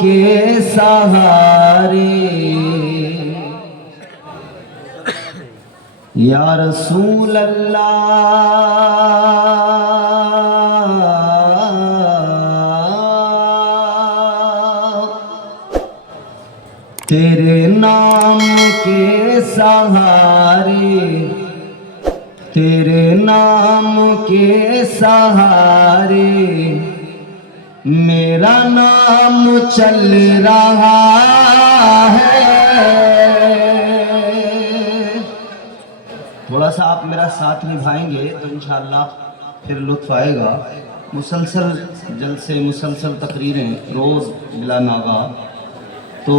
کے سہارے یا رسول اللہ، تیرے نام کے سہارے، تیرے نام کے سہارے میرا نام چل رہا ہے۔ تھوڑا سا آپ میرا ساتھ نبھائیں گے تو انشاءاللہ پھر لطف آئے گا۔ مسلسل جلسے، مسلسل تقریریں روز بلا ناغہ، تو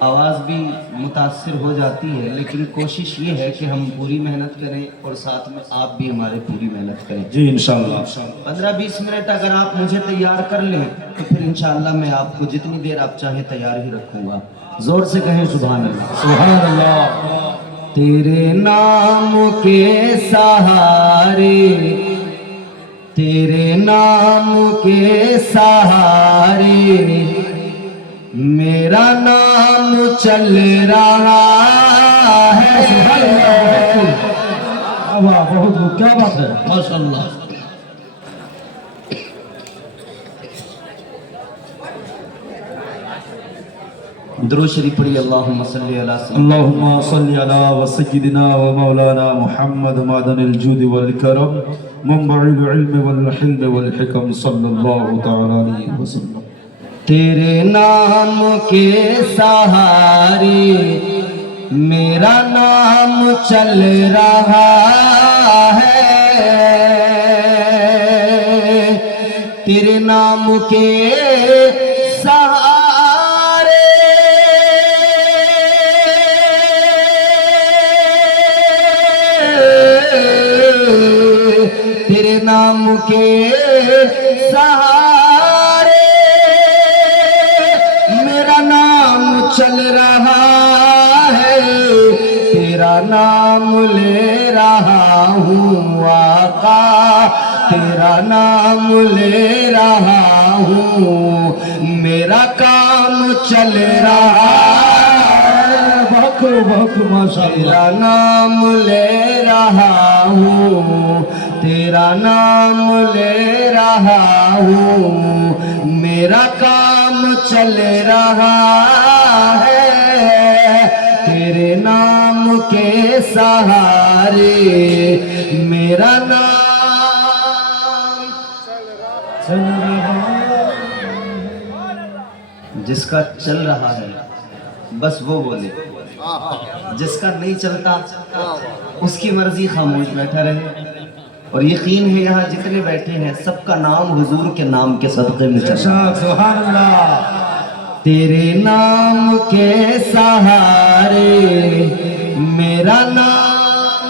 آواز بھی متاثر ہو جاتی ہے، لیکن کوشش یہ ہے کہ ہم پوری محنت کریں اور ساتھ میں آپ بھی ہمارے پوری محنت کریں۔ جی انشاءاللہ 15-20 منٹ اگر آپ مجھے تیار کر لیں تو پھر انشاءاللہ میں آپ کو جتنی دیر آپ چاہیں تیار ہی رکھوں گا۔ زور سے کہیں سبحان اللہ، سبحان اللہ۔ تیرے نام کے سہارے، تیرے نام کے سہارے میرا نام چل رہا ہے۔ واہ بہت کیا بات ہے، ماشاءاللہ۔ درود شریف پڑھی، اللہم صلی علی سیدنا اللہم صلی علی وسیدنا و مولانا محمد معدن الجود والکرم منبع العلم والحلم والحکم صلی اللہ تعالی علیہ وسلم۔ تیرے نام کے سہارے میرا نام چل رہا ہے، تیرے نام کے سہارے تیرے نام کے سہارے میرا نام چل رہا ہے، تیرا نام لے رہا ہوں آقا، تیرا نام لے رہا ہوں، میرا کام چل رہا ہے، بہت ماشاءاللہ۔ تیرا نام لے رہا ہوں، تیرا نام لے رہا ہوں، میرا کام چل رہا ہے، تیرے نام کے سہارے میرا نام چل رہا جس کا چل رہا ہے بس وہ بولے، جس کا نہیں چلتا اس کی مرضی خاموش بیٹھا رہے، اور یقین ہے یہاں جتنے بیٹھے ہیں سب کا نام حضور کے نام کے صدقے میں چل رہا ہے۔ سبحان اللہ۔ تیرے نام کے سہارے میرا نام،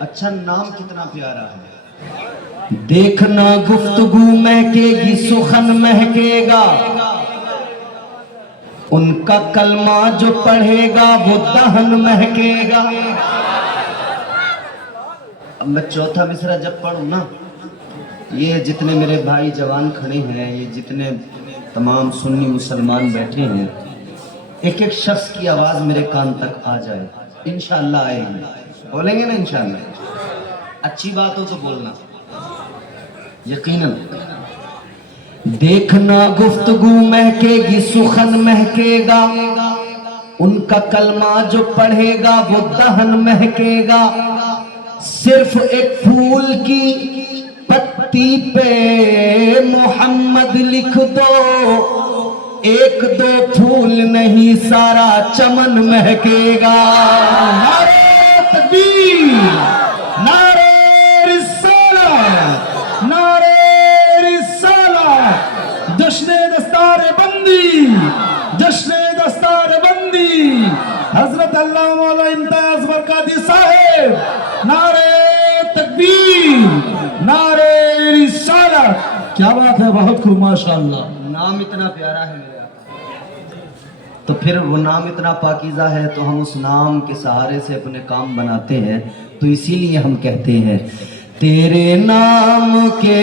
اچھا نام کتنا پیارا ہے۔ دیکھنا گفتگو مہکے گی، سخن مہکے گا، ان کا کلمہ جو پڑھے گا وہ دہن مہکے گا۔ اب میں چوتھا مصرع جب پڑھوں نا، یہ جتنے میرے بھائی جوان کھڑے ہیں، یہ جتنے تمام سنی مسلمان بیٹھے ہیں، ایک ایک شخص کی آواز میرے کان تک آ جائے، انشاءاللہ آئے گی۔ بولیں گے نا انشاءاللہ؟ اچھی بات ہو تو بولنا یقیناً۔ دیکھنا گفتگو مہکے گی، سخن مہکے گا، ان کا کلمہ جو پڑھے گا وہ دہن مہکے گا، صرف ایک پھول کی پتی پہ محمد لکھ دو، ایک دو پھول نہیں سارا چمن مہکے گا۔ نعرہ تکبیر، نعرہ رسالت، نعرہ رسالت، جشن دستار بندی، جشن دستار بندی، حضرت اللہ مولا امتیاز برکاتی صاحب، نعرہ تکبیر، نعرہ رسالت۔ کیا بات ہے، بہت خوب ماشاءاللہ۔ نام اتنا پیارا ہے میرے آقا، تو پھر وہ نام اتنا پاکیزہ ہے تو ہم اس نام کے سہارے سے اپنے کام بناتے ہیں، تو اسی لیے ہم کہتے ہیں تیرے نام کے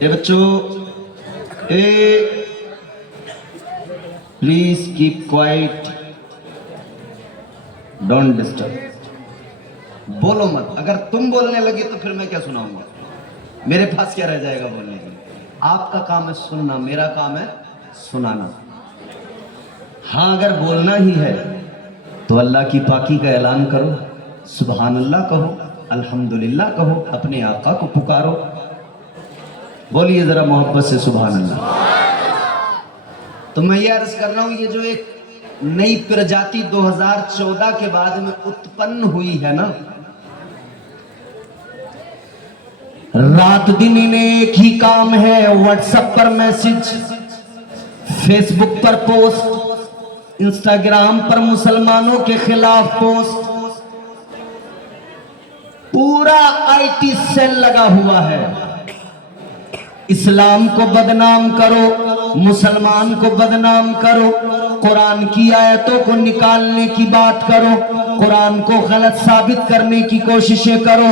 اے بچوں، please keep quiet, don't disturb. بولو مت. اگر تم بولنے لگے تو پھر میں کیا سناؤں گا؟ میرے پاس کیا رہ جائے گا بولنے کے لیے؟ آپ کا کام ہے سننا، میرا کام ہے سنانا. ہاں اگر بولنا ہی ہے تو اللہ کی پاکی کا اعلان کرو، سبحان اللہ کہو، الحمدللہ کہو، اپنے آقا کو پکارو. بولیے ذرا محبت سے سبحان اللہ. تو میں یہ عرض کر رہا ہوں، یہ جو ایک نئی پرجاتی 2014 کے بعد میں اتپن ہوئی ہے نا، رات دن انہیں ایک ہی کام ہے، واٹس ایپ پر میسج، فیس بک پر پوسٹ، انسٹاگرام پر مسلمانوں کے خلاف پوسٹ. پورا آئی ٹی سیل لگا ہوا ہے. اسلام کو بدنام کرو، مسلمان کو بدنام کرو، قرآن کی آیتوں کو نکالنے کی بات کرو، قرآن کو غلط ثابت کرنے کی کوششیں کرو.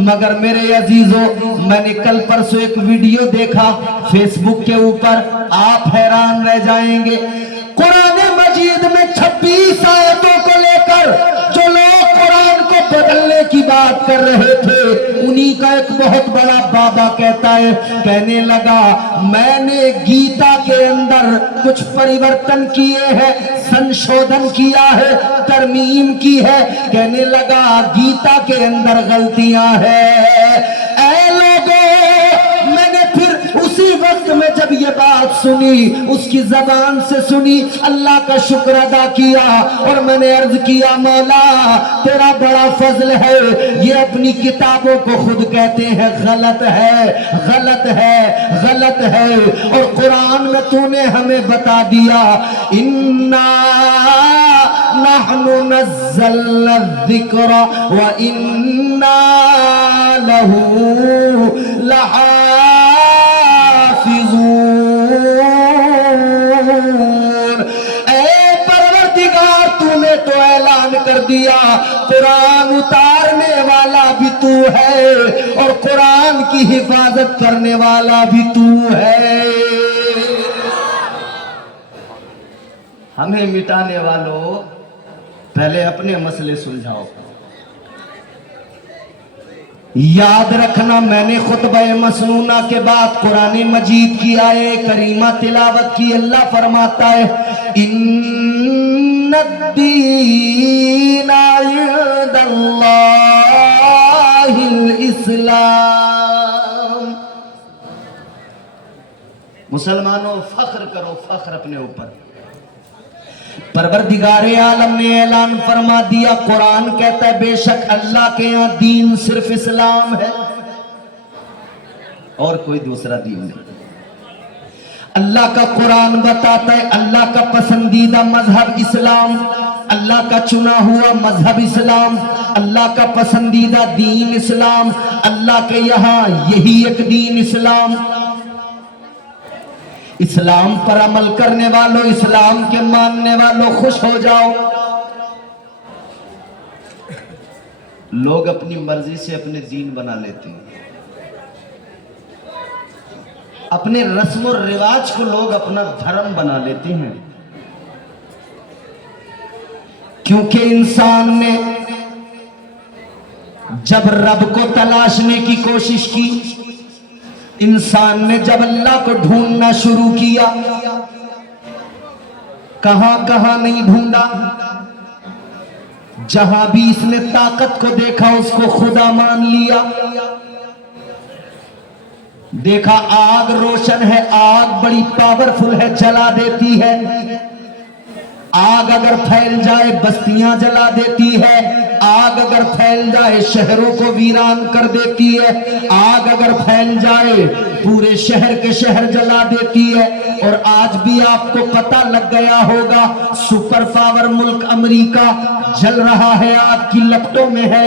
مگر میرے عزیزو، میں نے کل پرسوں ایک ویڈیو دیکھا فیس بک کے اوپر، آپ حیران رہ جائیں گے. قرآن مجید میں 26 آیتوں کو لے کر جو لوگ قرآن کو بدلنے کی بات کر رہے تھے، انہی کا ایک بہت بڑا بابا کہتا ہے، کہنے لگا میں نے گیتا کے اندر کچھ پریورتن کیے ہیں، سنشودھن کیا ہے، ترمیم کی ہے. کہنے لگا گیتا کے اندر غلطیاں ہیں. اے لوگوں، میں نے پھر اسی وقت میں جب یہ بات سنی، اس کی زبان سے سنی، اللہ کا شکر ادا کیا اور میں نے عرض کیا مولا تیرا بڑا فضل ہے، یہ اپنی کتابوں کو خود کہتے ہیں غلط ہے، غلط ہے، غلط ہے، اور قرآن میں تو نے ہمیں بتا دیا اِنَّا نَحْنُ نَزَّلْنَا الذِّكْرَ وَإِنَّا لَهُ لَحَافِظُونَ. اے پروردگار، تو نے تو اعلان کر دیا قرآن اتارنے والا بھی تو ہے اور قرآن کی حفاظت کرنے والا بھی تو ہے. ہمیں مٹانے والوں پہلے اپنے مسئلے سلجھاؤ. یاد رکھنا، میں نے خطبہ مسنونہ کے بعد قرآن مجید کی آیہ کریمہ تلاوت کی. اللہ فرماتا ہے ان الدین عند اللہ الاسلام. مسلمانوں فخر کرو، فخر اپنے اوپر. پروردگار عالم نے اعلان فرما دیا، قرآن کہتا ہے بے شک اللہ کے یہاں دین صرف اسلام ہے اور کوئی دوسرا دین نہیں. اللہ کا قرآن بتاتا ہے اللہ کا پسندیدہ مذہب اسلام، اللہ کا چنا ہوا مذہب اسلام، اللہ کا پسندیدہ دین اسلام، اللہ کے یہاں یہی ایک دین اسلام. اسلام پر عمل کرنے والوں، اسلام کے ماننے والوں خوش ہو جاؤ. لوگ اپنی مرضی سے اپنے دین بنا لیتے ہیں، اپنے رسم و رواج کو لوگ اپنا دھرم بنا لیتے ہیں. کیونکہ انسان نے جب رب کو تلاشنے کی کوشش کی، انسان نے جب اللہ کو ڈھونڈنا شروع کیا، کہاں کہاں نہیں ڈھونڈا. جہاں بھی اس نے طاقت کو دیکھا اس کو خدا مان لیا. دیکھا آگ روشن ہے، آگ بڑی پاورفل ہے، جلا دیتی ہے. آگ اگر پھیل جائے بستیاں جلا دیتی ہے، آگ اگر پھیل جائے شہروں کو ویران کر دیتی ہے، آگ اگر پھیل جائے پورے شہر کے شہر جلا دیتی ہے. اور آج بھی آپ کو پتہ لگ گیا ہوگا سپر پاور ملک امریکہ جل رہا ہے، آگ کی لپٹوں میں ہے.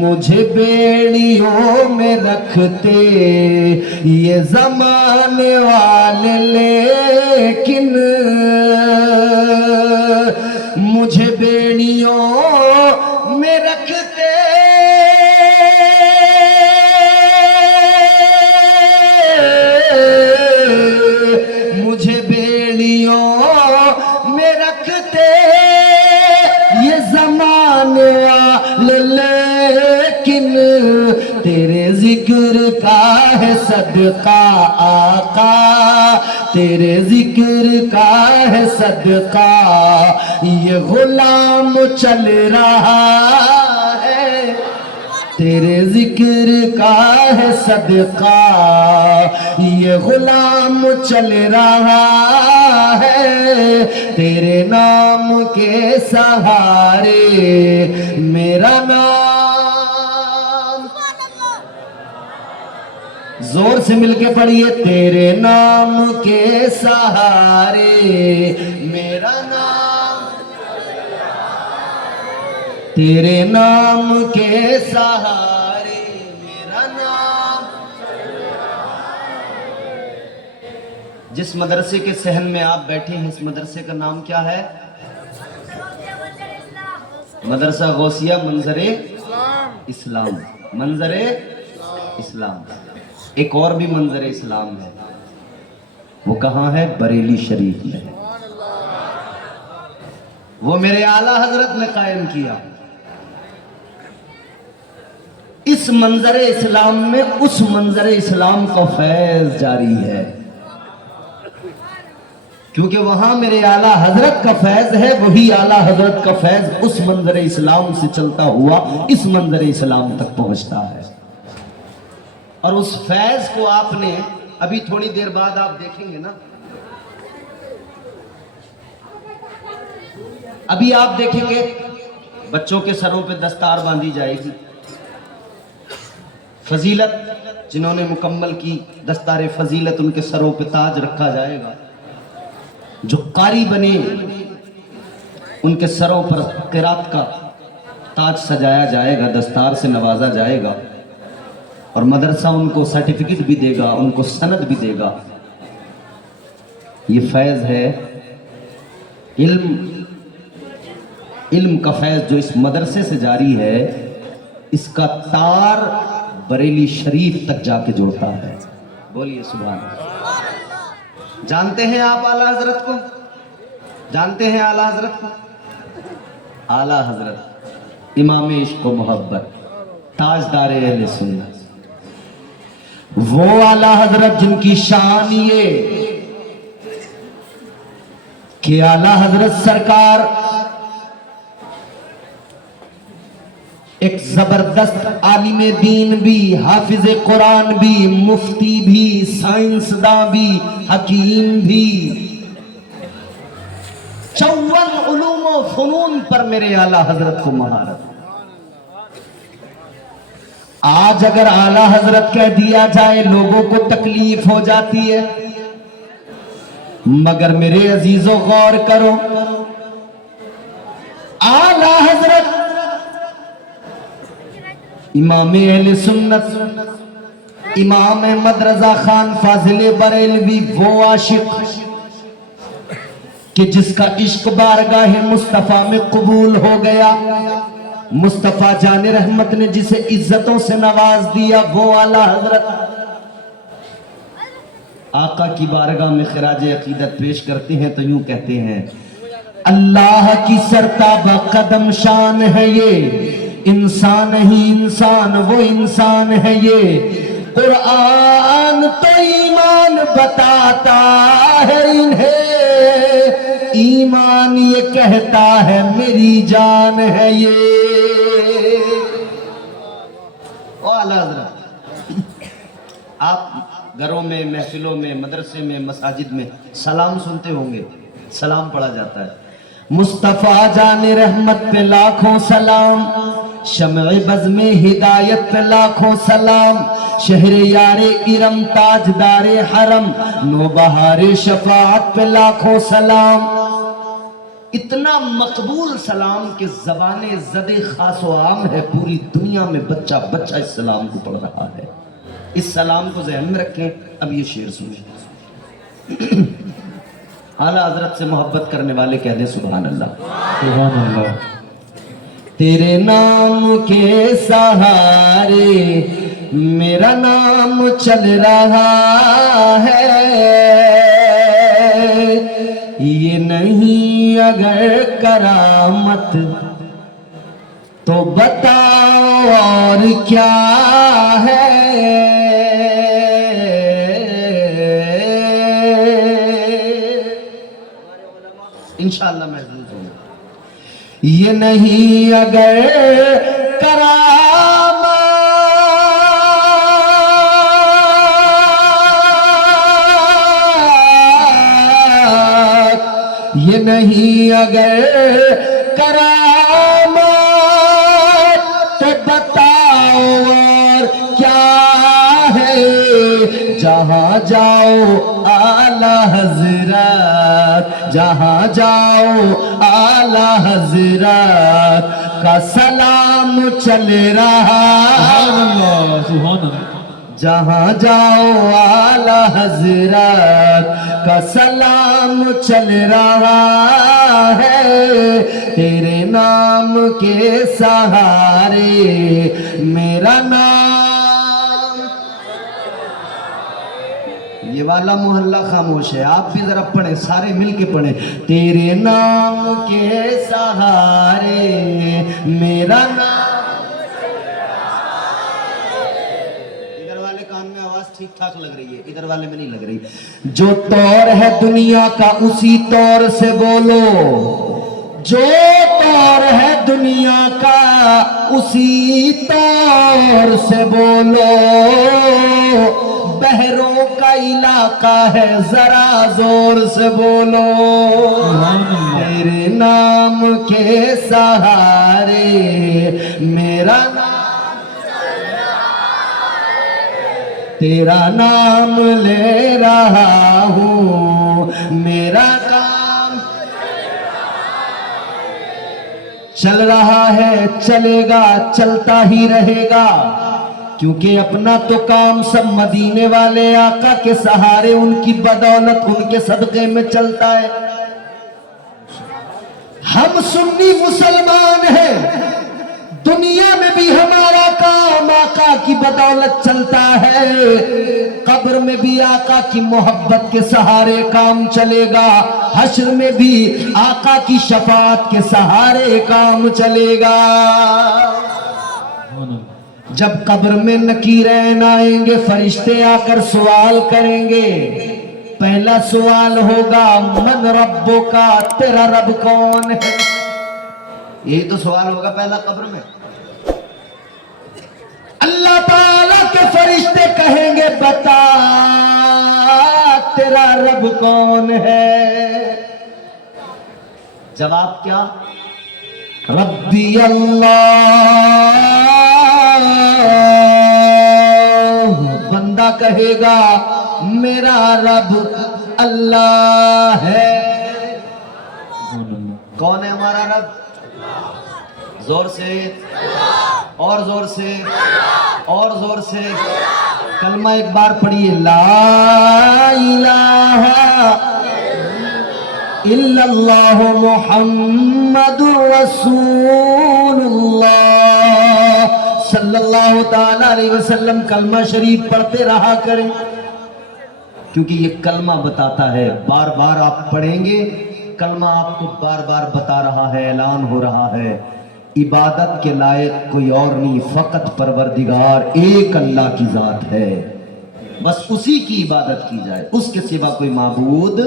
مجھے بیڑیوں میں رکھتے یہ زمانے والے، لیکن مجھے بیڑیوں میں رکھتے مجھے بیڑیوں میں رکھتے یہ زمانے والے، لیکن تیرے ذکر کا ہے صدقہ آقا، تیرے ذکر کا ہے صدقہ یہ غلام چل رہا ہے، تیرے ذکر کا ہے صدقہ یہ غلام چل رہا ہے، تیرے نام کے سہارے میرا نام، زور سے مل کے پڑھیے، تیرے نام کے سہارے میرا نام، تیرے نام کے سہارے میرا نام۔ جس مدرسے کے صحن میں آپ بیٹھے ہیں اس مدرسے کا نام کیا ہے؟ مدرسہ غوثیہ منظر اسلام، منظر اسلام۔ ایک اور بھی منظر اسلام ہے، وہ کہاں ہے؟ بریلی شریف میں، وہ میرے اعلیٰ حضرت نے قائم کیا۔ اس منظر اسلام میں اس منظر اسلام کا فیض جاری ہے، کیونکہ وہاں میرے اعلیٰ حضرت کا فیض ہے، وہی اعلیٰ حضرت کا فیض اس منظر اسلام سے چلتا ہوا اس منظر اسلام تک پہنچتا ہے۔ اور اس فیض کو آپ نے ابھی تھوڑی دیر بعد آپ دیکھیں گے نا، ابھی آپ دیکھیں گے بچوں کے سروں پہ دستار باندھی جائے گی، فضیلت جنہوں نے مکمل کی دستار فضیلت ان کے سروں پہ تاج رکھا جائے گا، جو قاری بنے ان کے سروں پر قرات کا تاج سجایا جائے گا، دستار سے نوازا جائے گا، اور مدرسہ ان کو سرٹیفکیٹ بھی دے گا، ان کو سند بھی دے گا۔ یہ فیض ہے علم کا فیض جو اس مدرسے سے جاری ہے، اس کا تار بریلی شریف تک جا کے جوڑتا ہے۔ بولیے سبحان اللہ۔ جانتے ہیں آپ اعلیٰ حضرت کو؟ جانتے ہیں اعلیٰ حضرت کو؟ اعلیٰ حضرت امام عشق و محبت، تاجدار اہل سنت، وہ اعلیٰ حضرت جن کی شان یہ کہ اعلیٰ حضرت سرکار ایک زبردست عالم دین بھی، حافظ قرآن بھی، مفتی بھی، سائنسداں بھی، حکیم بھی، 54 علوم و فنون پر میرے اعلیٰ حضرت کو مہارت۔ آج اگر اعلیٰ حضرت کہہ دیا جائے لوگوں کو تکلیف ہو جاتی ہے، مگر میرے عزیزو غور کرو، اعلیٰ حضرت امام اہل سنت امام احمد رضا خان فاضل بریلوی، وہ عاشق کہ جس کا عشق بارگاہ مصطفیٰ میں قبول ہو گیا، مصطفیٰ جان رحمت نے جسے عزتوں سے نواز دیا، وہ اعلیٰ حضرت آقا کی بارگاہ میں خراج عقیدت پیش کرتے ہیں تو یوں کہتے ہیں، اللہ کی سرتابہ قدم شان ہے یہ، انسان ہی انسان وہ انسان ہے یہ، قرآن تو ایمان بتاتا ہے انہیں، ایمان یہ کہتا ہے میری جان ہے یہ۔ اعلیٰ حضرت آپ گھروں میں، محفلوں میں، مدرسے میں، مساجد میں سلام سنتے ہوں گے، سلام پڑھا جاتا ہے، مصطفیٰ جان رحمت پہ لاکھوں سلام، شمع بزم ہدایت پہ لاکھوں سلام، شہر یار ارم تاجدار حرم، نوبہار شفاعت پہ لاکھوں سلام۔ اتنا مقبول سلام کہ زبان زد خاص و عام ہے، پوری دنیا میں بچہ بچہ اس سلام کو پڑھ رہا ہے۔ اس سلام کو ذہن میں رکھیں۔ اب یہ شعر سنیں، اعلیٰ حضرت سے محبت کرنے والے کہہ دیں سبحان اللہ۔ سبحان اللہ۔ تیرے نام کے سہارے میرا نام چل رہا ہے، یہ نہیں اگر کرامت تو بتاؤ اور کیا ہے۔ انشاءاللہ محظوظ ہوں۔ یہ نہیں اگر کرامت یہ نہیں اگر کرامت تو بتاؤ اور کیا ہے۔ جہاں جاؤ اعلیٰ حضرات، جہاں جاؤ اعلیٰ حضرات کا سلام چل رہا ہے۔ سبحان اللہ۔ جہاں جاؤ اعلیٰ حضرات کا سلام چل رہا ہے، تیرے نام کے سہارے میرا نام۔ یہ والا محلہ خاموش ہے، آپ بھی ذرا پڑھیں، سارے مل کے پڑھیں۔ تیرے نام کے سہارے میرا نام۔ ٹھیک ٹھاک لگ رہی ہے، ادھر والے میں نہیں لگ رہی۔ جو طور ہے دنیا کا اسی طور سے بولو، جو طور ہے دنیا کا اسی طور سے بولو، بحروں کا علاقہ ہے ذرا زور سے بولو۔ تیرے نام کے سہارے میرا نام، تیرا نام لے رہا ہوں، میرا کام چل رہا ہے، چلے گا، چلتا ہی رہے گا، کیونکہ اپنا تو کام سب مدینے والے آقا کے سہارے، ان کی بدولت، ان کے صدقے میں چلتا ہے۔ ہم سنی مسلمان ہیں، دنیا میں بھی ہمارا کام آقا کی بدولت چلتا ہے، قبر میں بھی آقا کی محبت کے سہارے کام چلے گا، حشر میں بھی آقا کی شفاعت کے سہارے کام چلے گا۔ جب قبر میں نکیرین آئیں گے، فرشتے آ کر سوال کریں گے، پہلا سوال ہوگا من ربک، تیرا رب کون ہے؟ یہی تو سوال ہوگا پہلا قبر میں۔ اللہ تعالیٰ کے فرشتے کہیں گے بتا تیرا رب کون ہے؟ جواب کیا؟ ربی اللہ۔ بندہ کہے گا میرا رب اللہ ہے۔ کون ہے ہمارا رب؟ زور سے اور زور سے اور زور سے کلمہ ایک بار پڑھیے، لا الہ الا اللہ محمد رسول اللہ صلی اللہ تعالی علیہ وسلم۔ کلمہ شریف پڑھتے رہا کریں، کیونکہ یہ کلمہ بتاتا ہے، بار بار آپ پڑھیں گے، کلمہ آپ کو بار بار بتا رہا ہے، اعلان ہو رہا ہے، عبادت کے لائق کوئی اور نہیں، فقط پروردگار ایک اللہ کی ذات ہے، بس اسی کی عبادت کی جائے، اس کے سوا کوئی معبود۔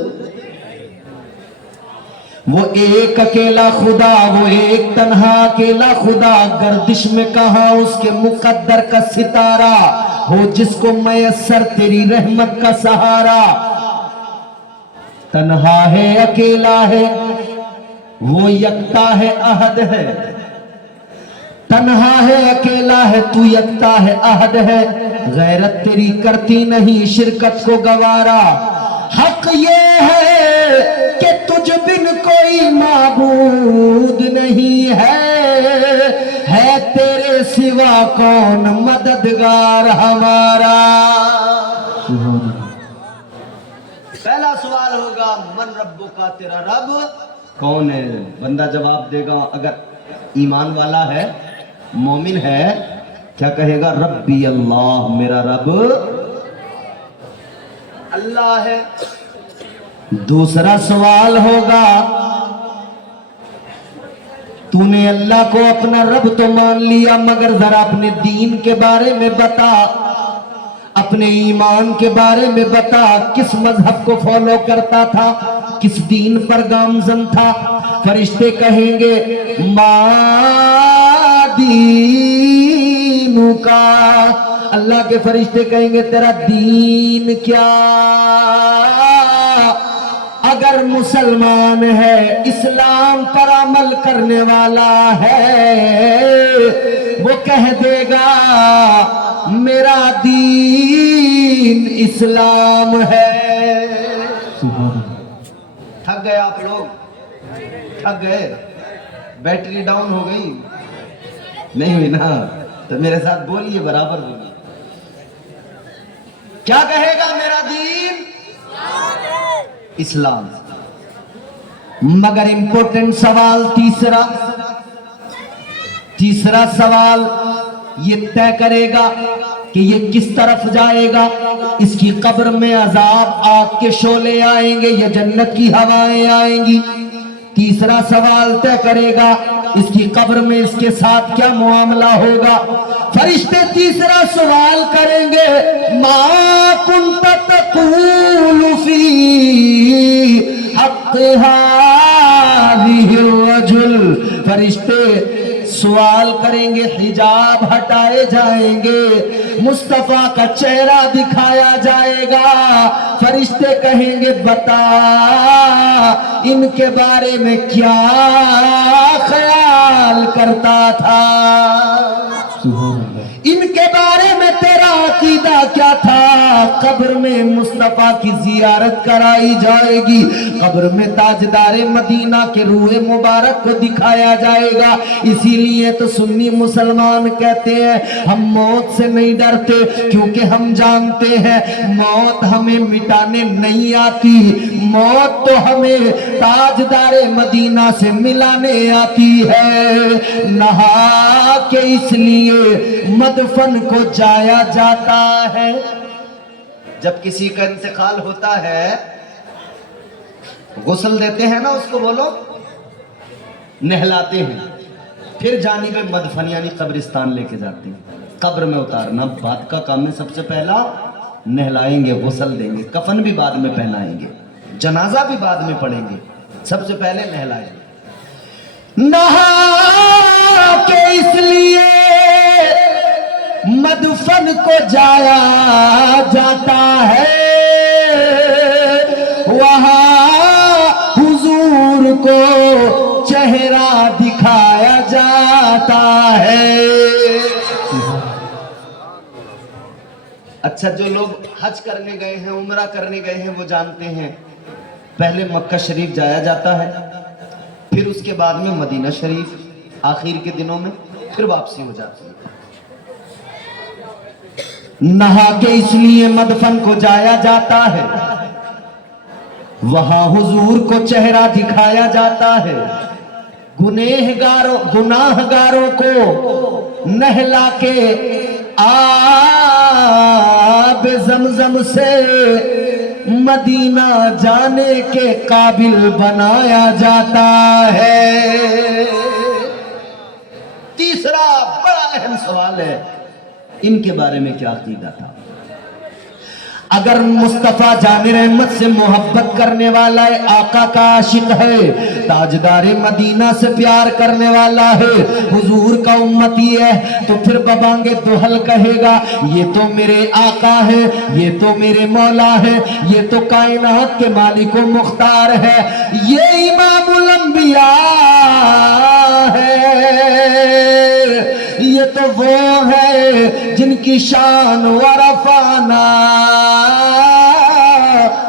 وہ ایک اکیلا خدا، وہ ایک تنہا اکیلا خدا، گردش میں کہاں اس کے مقدر کا ستارہ ہو، جس کو میسر تیری رحمت کا سہارا۔ تنہا ہے، اکیلا ہے، وہ یکتا ہے، احد ہے۔ تنہا ہے، اکیلا ہے، تو یکتا ہے، احد ہے، غیرت تیری کرتی نہیں شرکت کو گوارا۔ حق یہ ہے کہ تجھ بن کوئی معبود نہیں ہے تیرے سوا کون مددگار ہمارا. پہلا سوال ہوگا من ربک، تیرا رب کون ہے؟ بندہ جواب دے گا اگر ایمان والا ہے، مومن ہے، کیا کہے گا؟ ربی اللہ، میرا رب اللہ ہے. دوسرا سوال ہوگا تو نے اللہ کو اپنا رب تو مان لیا، مگر ذرا اپنے دین کے بارے میں بتا، اپنے ایمان کے بارے میں بتا، کس مذہب کو فالو کرتا تھا، کس دین پر گامزن تھا؟ فرشتے کہیں گے ما دینو کا، اللہ کے فرشتے کہیں گے تیرا دین کیا؟ اگر مسلمان ہے، اسلام پر عمل کرنے والا ہے، وہ کہہ دے گا میرا دین اسلام ہے. تھک گئے آپ لوگ؟ تھک گئے؟ بیٹری ڈاؤن ہو گئی؟ نہیں ہوئی نا؟ تو میرے ساتھ بولیے، برابر بولیے. کیا کہے گا؟ میرا دین اسلام. مگر امپورٹنٹ سوال تیسرا سوال یہ طے کرے گا کہ یہ کس طرف جائے گا. اس کی قبر میں عذاب آگ کے شعلے آئیں گے یا جنت کی ہوائیں آئیں گی. تیسرا سوال طے کرے گا اس کی قبر میں اس کے ساتھ کیا معاملہ ہوگا. فرشتے تیسرا سوال کریں گے ما کنت تقول فی حق هذه الرجل. فرشتے سوال کریں گے، حجاب ہٹائے جائیں گے، مصطفیٰ کا چہرہ دکھایا جائے گا. فرشتے کہیں گے بتا ان کے بارے میں کیا خیال کرتا تھا، ان کے بارے میں تیرا عقیدہ کیا تھا. قبر میں مصطفیٰ کی زیارت کرائی جائے گی، قبر میں تاجدار مدینہ کے روح مبارک کو دکھایا جائے گا. اسی لیے تو سنی مسلمان کہتے ہیں ہم موت سے نہیں ڈرتے، کیونکہ ہم جانتے ہیں موت ہمیں مٹانے نہیں آتی، موت تو ہمیں تاجدار مدینہ سے ملانے آتی ہے. نہا کے اس لیے مدفن کو جایا جاتا ہے. جب کسی کا انتقال ہوتا ہے غسل دیتے ہیں نا اس کو، بولو، نہلاتے ہیں، پھر جانب مدفن یعنی قبرستان لے کے جاتے ہیں. قبر میں اتارنا بعد کا کام ہے. سب سے پہلا نہلائیں گے، غسل دیں گے، کفن بھی بعد میں پہنائیں گے، جنازہ بھی بعد میں پڑھیں گے، سب سے پہلے نہلائیں گے. نہا کے اس لیے مدفن کو جایا جاتا ہے، وہاں حضور کو چہرہ دکھایا جاتا ہے. اچھا، جو لوگ حج کرنے گئے ہیں، عمرہ کرنے گئے ہیں، وہ جانتے ہیں پہلے مکہ شریف جایا جاتا ہے، پھر اس کے بعد میں مدینہ شریف، آخر کے دنوں میں پھر واپسی ہو جاتی ہے. نہا کے اس لیے مدفن کو جایا جاتا ہے، وہاں حضور کو چہرہ دکھایا جاتا ہے. گناہ گاروں کو نہلا کے آب زمزم سے مدینہ جانے کے قابل بنایا جاتا ہے. تیسرا بڑا اہم سوال ہے ان کے بارے میں کیا عقیدہ تھا. اگر مصطفیٰ جان رحمت سے محبت کرنے والا ہے، آقا کا عاشق ہے، تاجدار مدینہ سے پیار کرنے والا ہے، حضور کا امتی ہے، تو پھر ببانگ دہل کہے گا یہ تو میرے آقا ہے، یہ تو میرے مولا ہے، یہ تو کائنات کے مالک و مختار ہے، یہ امام الانبیاء ہے، یہ تو وہ ہے جن کی شان ورفعنا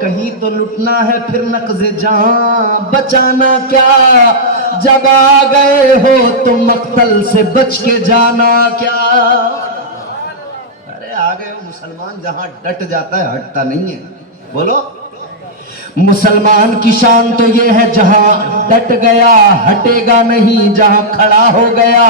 کہیں تو لٹنا ہے پھر نقض جہاں بچانا کیا جب آ گئے ہو تو مقتل سے بچ کے جانا کیا ارے آ گئے ہو مسلمان جہاں ڈٹ جاتا ہے ہٹتا نہیں ہے بولو مسلمان کی شان تو یہ ہے جہاں ڈٹ گیا ہٹے گا نہیں جہاں کھڑا ہو گیا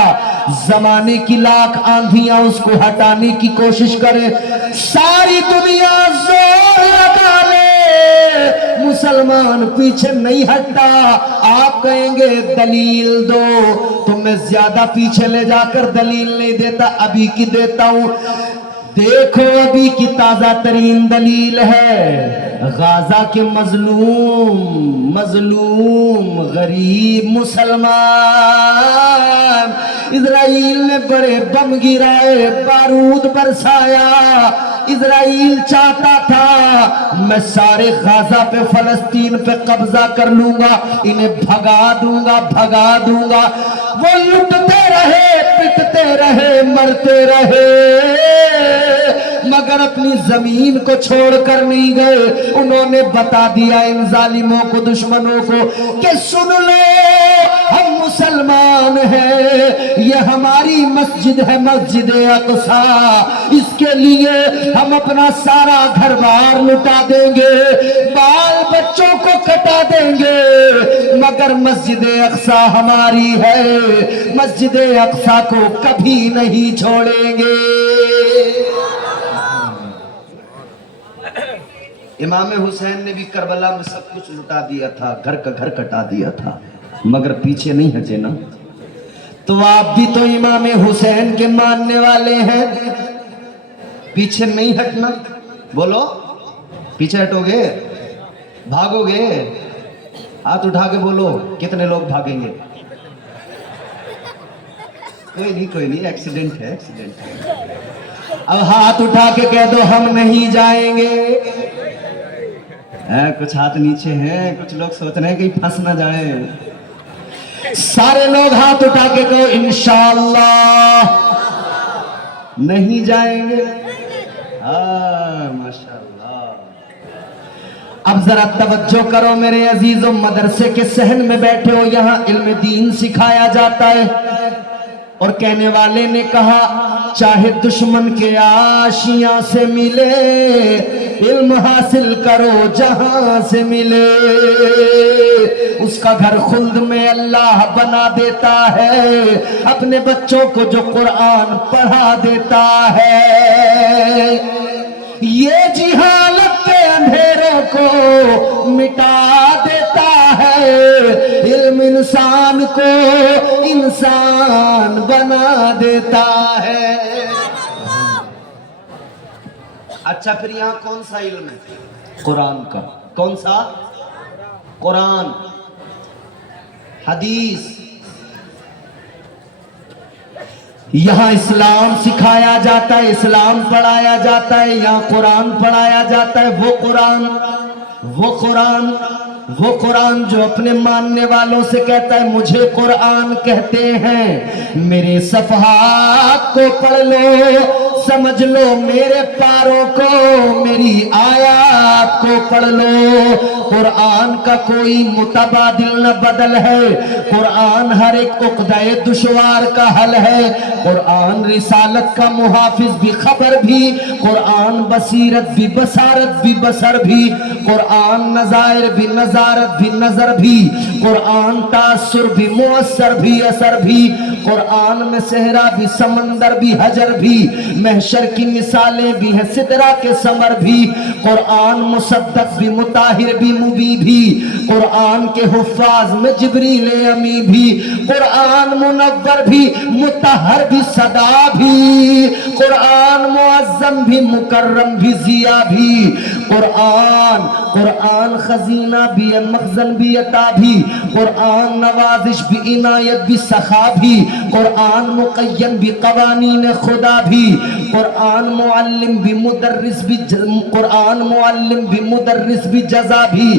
زمانے کی لاکھ آندھیاں اس کو ہٹانے کی کوشش کرے ساری دنیا زور لگا لے مسلمان پیچھے نہیں ہٹتا آپ کہیں گے دلیل دو تو میں زیادہ پیچھے لے جا کر دلیل نہیں دیتا ابھی کی دیتا ہوں دیکھو ابھی کی تازہ ترین دلیل ہے غازہ کے مظلوم غریب مسلمان اسرائیل نے بڑے بم گرائے بارود برسایا اسرائیل چاہتا تھا میں سارے غازہ پہ فلسطین پہ قبضہ کر لوں گا انہیں بھگا دوں گا وہ لٹتے رہے پٹتے رہے مرتے رہے مگر اپنی زمین کو چھوڑ کر نہیں گئے انہوں نے بتا دیا ان ظالموں کو دشمنوں کو کہ سن لو ہم مسلمان ہیں یہ ہماری مسجد ہے مسجد اقصی اس کے لیے ہم اپنا سارا گھر بار لٹا دیں گے بال بچوں کو کٹا دیں گے مگر مسجد اقصی ہماری ہے مسجد اقصی کو کبھی نہیں چھوڑیں گے امام حسین نے بھی کربلا میں سب کچھ لٹا دیا تھا گھر کا گھر کٹا دیا تھا مگر پیچھے نہیں ہٹے نا تو آپ بھی تو امام حسین کے ماننے والے ہیں پیچھے نہیں ہٹنا بولو پیچھے ہٹو گے بھاگو گے ہاتھ اٹھا کے بولو کتنے لوگ بھاگیں گے کوئی نہیں ایکسیڈنٹ ہے اب ہاتھ اٹھا کے کہہ دو ہم نہیں جائیں گے کچھ ہاتھ نیچے ہیں کچھ لوگ سوچ رہے ہیں کہ پھنس نہ جائیں سارے لوگ ہاتھ اٹھا کے کہو انشاءاللہ نہیں جائیں گے ماشاءاللہ اب ذرا توجہ کرو میرے عزیزوں مدرسے کے صحن میں بیٹھے ہو یہاں علم دین سکھایا جاتا ہے اور کہنے والے نے کہا چاہے دشمن کے آشیاں سے ملے علم حاصل کرو جہاں سے ملے اس کا گھر خلد میں اللہ بنا دیتا ہے اپنے بچوں کو جو قرآن پڑھا دیتا ہے یہ جہالت کے اندھیروں کو مٹا دیتا ہے علم انسان کو انسان بنا دیتا ہے اچھا پھر یہاں کون سا علم ہے قرآن کا کون سا قرآن حدیث یہاں اسلام سکھایا جاتا ہے اسلام پڑھایا جاتا ہے یہاں قرآن پڑھایا جاتا ہے وہ قرآن جو اپنے ماننے والوں سے کہتا ہے مجھے قرآن کہتے ہیں میرے صفحات کو پڑھ لو سمجھ لو میرے پاروں کو میری آیات کو پڑھ لو قرآن کا کوئی متبادل نہ بدل ہے قرآن ہر ایک عقدہ دشوار کا حل ہے قرآن رسالت کا محافظ بھی خبر بھی قرآن بصیرت بھی بصارت بھی بصر بھی قرآن نظائر بھی نظارت بھی نظر بھی قرآن تاثر بھی مؤثر بھی اثر بھی قرآن میں صحرا بھی سمندر بھی حجر بھی محشر کی مثالیں بھی ہیں سدرہ کے ثمر بھی قرآن مصدق بھی مطاہر بھی مبی بھی قرآن کے حفاظ میں جبریل امی بھی قرآن منور بھی مطہر بھی صدا بھی قرآن معظم بھی مکرم بھی ضیاء بھی قرآن خزینہ بھی مخزن بھی عطا بھی قرآن نوازش بھی عنایت بھی سخا بھی قرآن مقیم بھی قوانین خدا بھی قرآن معلم بھی مدرس بھی قرآن معلم بھی مدرس بھی جزا بھی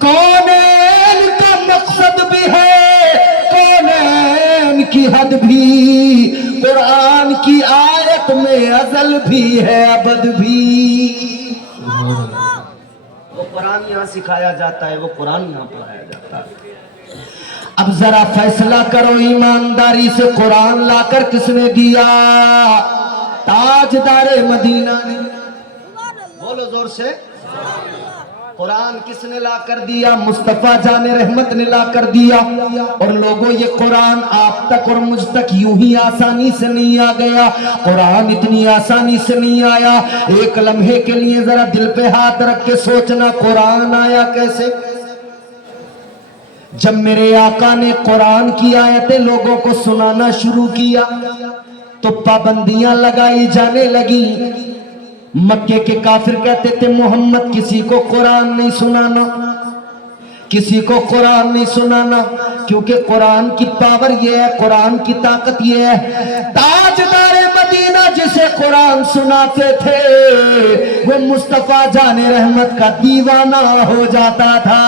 کونین کا مقصد بھی ہے کونین کی حد بھی قرآن کی آیت میں ازل بھی ہے ابد بھی وہ قرآن یہاں سکھایا جاتا ہے، وہ قرآن یہاں پڑھایا جاتا ہے۔ اب ذرا فیصلہ کرو ایمانداری سے، قرآن لا کر کس نے دیا؟ تاجدار مدینہ نے۔ بولو زور سے، قرآن کس نے لا کر دیا؟ مصطفیٰ جان رحمت نے لا کر دیا۔ اور لوگوں یہ قرآن آپ تک اور مجھ تک یوں ہی آسانی سے نہیں آ گیا، قرآن اتنی آسانی سے نہیں آیا۔ ایک لمحے کے لیے ذرا دل پہ ہاتھ رکھ کے سوچنا، قرآن آیا کیسے؟ جب میرے آقا نے قرآن کی آیتیں لوگوں کو سنانا شروع کیا تو پابندیاں لگائی جانے لگی۔ مکے کے کافر کہتے تھے محمد کسی کو قرآن نہیں سنانا، کسی کو قرآن نہیں سنانا، کیونکہ قرآن کی پاور یہ ہے، قرآن کی طاقت یہ ہے۔ تاجدار مدینہ جسے قرآن سناتے تھے وہ مصطفیٰ جان رحمت کا دیوانہ ہو جاتا تھا۔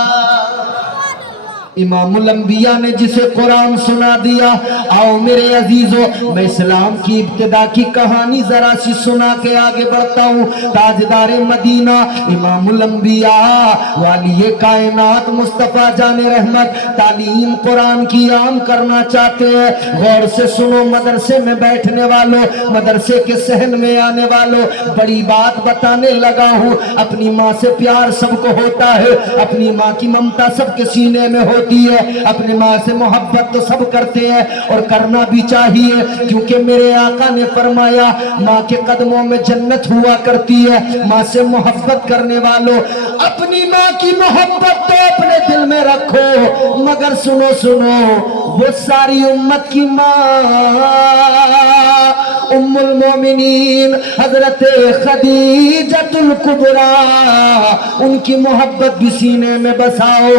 امام الانبیاء نے جسے قرآن سنا دیا۔ آؤ میرے عزیزو، میں اسلام کی ابتدا کی کہانی ذرا سی سنا کے آگے بڑھتا ہوں۔ تاجدار مدینہ امام الانبیاء والی کائنات مصطفیٰ جان رحمت تعلیم قرآن کی عام کرنا چاہتے ہیں۔ غور سے سنو مدرسے میں بیٹھنے والوں، مدرسے کے صحن میں آنے والوں، بڑی بات بتانے لگا ہوں۔ اپنی ماں سے پیار سب کو ہوتا ہے، اپنی ماں کی ممتا سب کے سینے میں ہوتی ہے، اپنی ماں سے محبت تو سب کرتے ہیں اور کرنا بھی چاہیے، کیونکہ میرے آقا نے فرمایا ماں کے قدموں میں جنت ہوا کرتی ہے۔ ماں سے محبت کرنے والوں اپنی ماں کی محبت تو اپنے دل میں رکھو، مگر سنو سنو، وہ ساری امت کی ماں ام المومنین حضرت خدیجۃ الکبریٰ، ان کی محبت بھی سینے میں بساؤ،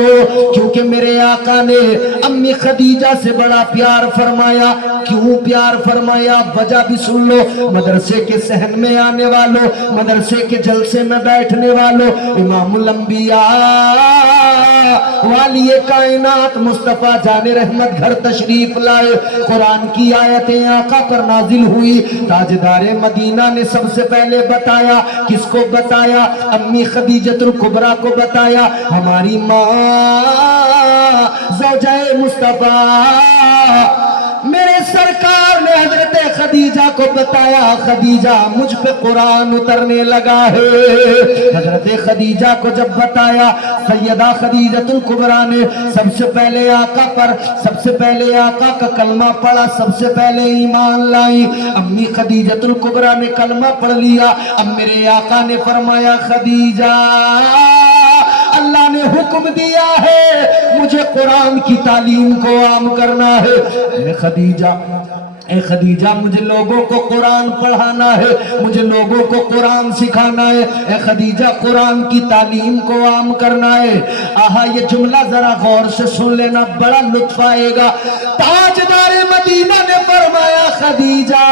کیونکہ میرے آقا نے امی خدیجہ سے بڑا پیار فرمایا۔ کیوں پیار فرمایا؟ وجہ بھی سن لو۔ مدرسے کے صحن میں آنے والوں، مدرسے کے جلسے میں بیٹھنے والوں، امام الانبیاء والی کائنات مصطفیٰ جان رحمت گھر تشریف لائے، قرآن کی آیتیں آقا پر نازل ہوئی۔ تاجدار مدینہ نے سب سے پہلے بتایا، کس کو بتایا؟ امی خدیجۃ الکبریٰ کو بتایا، ہماری ماں زوجہ مصطفیٰ میرے سرکار نے حضرت خدیجہ کو بتایا، خدیجہ مجھ پہ قرآن اترنے لگا ہے۔ حضرت خدیجہ کو جب بتایا، سیدہ خدیجۃ الکبریٰ نے سب سے پہلے آقا پر، سب سے پہلے آقا کا کلمہ پڑھا، سب سے پہلے ایمان لائی۔ امی خدیجۃ الکبریٰ نے کلمہ پڑھ لیا۔ اب میرے آقا نے فرمایا خدیجہ اللہ نے حکم دیا ہے مجھے قرآن کی تعلیم کو عام کرنا ہے۔ اے خدیجہ مجھے لوگوں کو قرآن پڑھانا ہے، مجھے لوگوں کو قرآن سکھانا ہے۔ اے خدیجہ قرآن کی تعلیم کو عام کرنا ہے۔ آہا یہ جملہ ذرا غور سے سن لینا، بڑا لطف آئے گا۔ تاجدار مدینہ نے فرمایا خدیجہ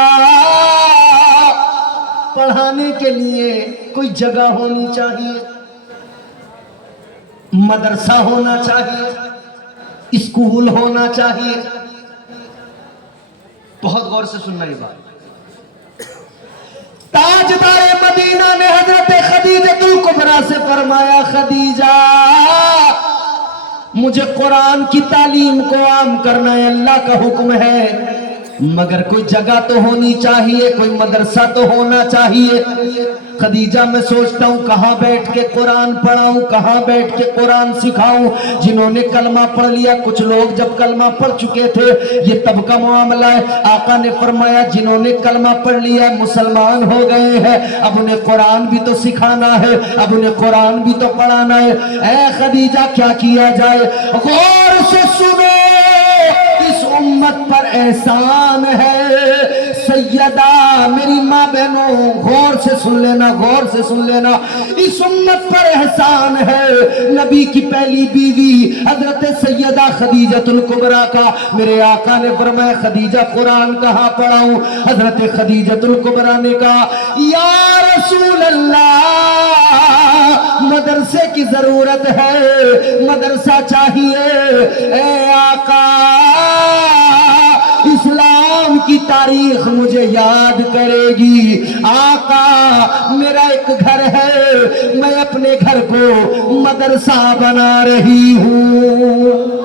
پڑھانے کے لیے کوئی جگہ ہونی چاہیے، مدرسہ ہونا چاہیے، اسکول ہونا چاہیے۔ بہت غور سے سننا یہ بات۔ تاجدار مدینہ نے حضرت خدیجۃ الکبریٰ سے فرمایا خدیجہ مجھے قرآن کی تعلیم کو عام کرنا ہے، اللہ کا حکم ہے، مگر کوئی جگہ تو ہونی چاہیے، کوئی مدرسہ تو ہونا چاہیے۔ خدیجہ میں سوچتا ہوں کہاں بیٹھ کے قرآن پڑھاؤں، کہاں بیٹھ کے قرآن سکھاؤں۔ جنہوں نے کلمہ پڑھ لیا، کچھ لوگ جب کلمہ پڑھ چکے تھے، یہ تب کا معاملہ ہے۔ آقا نے فرمایا جنہوں نے کلمہ پڑھ لیا مسلمان ہو گئے ہیں، اب انہیں قرآن بھی تو سکھانا ہے، اب انہیں قرآن بھی تو پڑھانا ہے۔ اے خدیجہ کیا کیا جائے؟ غور سے سنو، اس امت پر احسان ہے سیدہ، میری ماں بہنوں غور سے سن لینا، غور سے سن لینا، اس امت پر احسان ہے نبی کی پہلی بیوی حضرت سیدہ خدیجۃ الکبریٰ کا۔ میرے آقا نے فرمایا خدیجہ قرآن کہاں پڑھاؤں؟ حضرت خدیجۃ الکبریٰ نے کہا یا رسول اللہ مدرسے کی ضرورت ہے، مدرسہ چاہیے۔ اے آقا اسلام کی تاریخ مجھے یاد کرے گی۔ آقا میرا ایک گھر ہے، میں اپنے گھر کو مدرسہ بنا رہی ہوں۔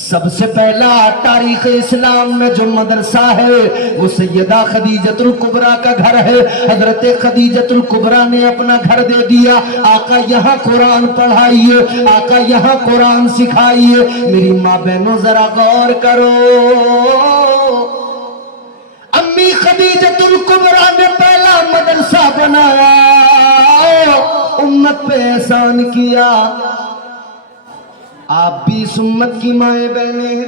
سب سے پہلا تاریخ اسلام میں جو مدرسہ ہے وہ سیدہ خدیجۃ الکبریٰ کا گھر ہے۔ حضرت خدیجۃ الکبریٰ نے اپنا گھر دے دیا، آقا یہاں قرآن پڑھائیے، آقا یہاں قرآن سکھائیے۔ میری ماں بہنوں ذرا غور کرو، امی خدیجۃ الکبریٰ نے پہلا مدرسہ بنایا، امت پہ احسان کیا۔ آپ بھی اس امت کی مائیں بہنیں ہیں،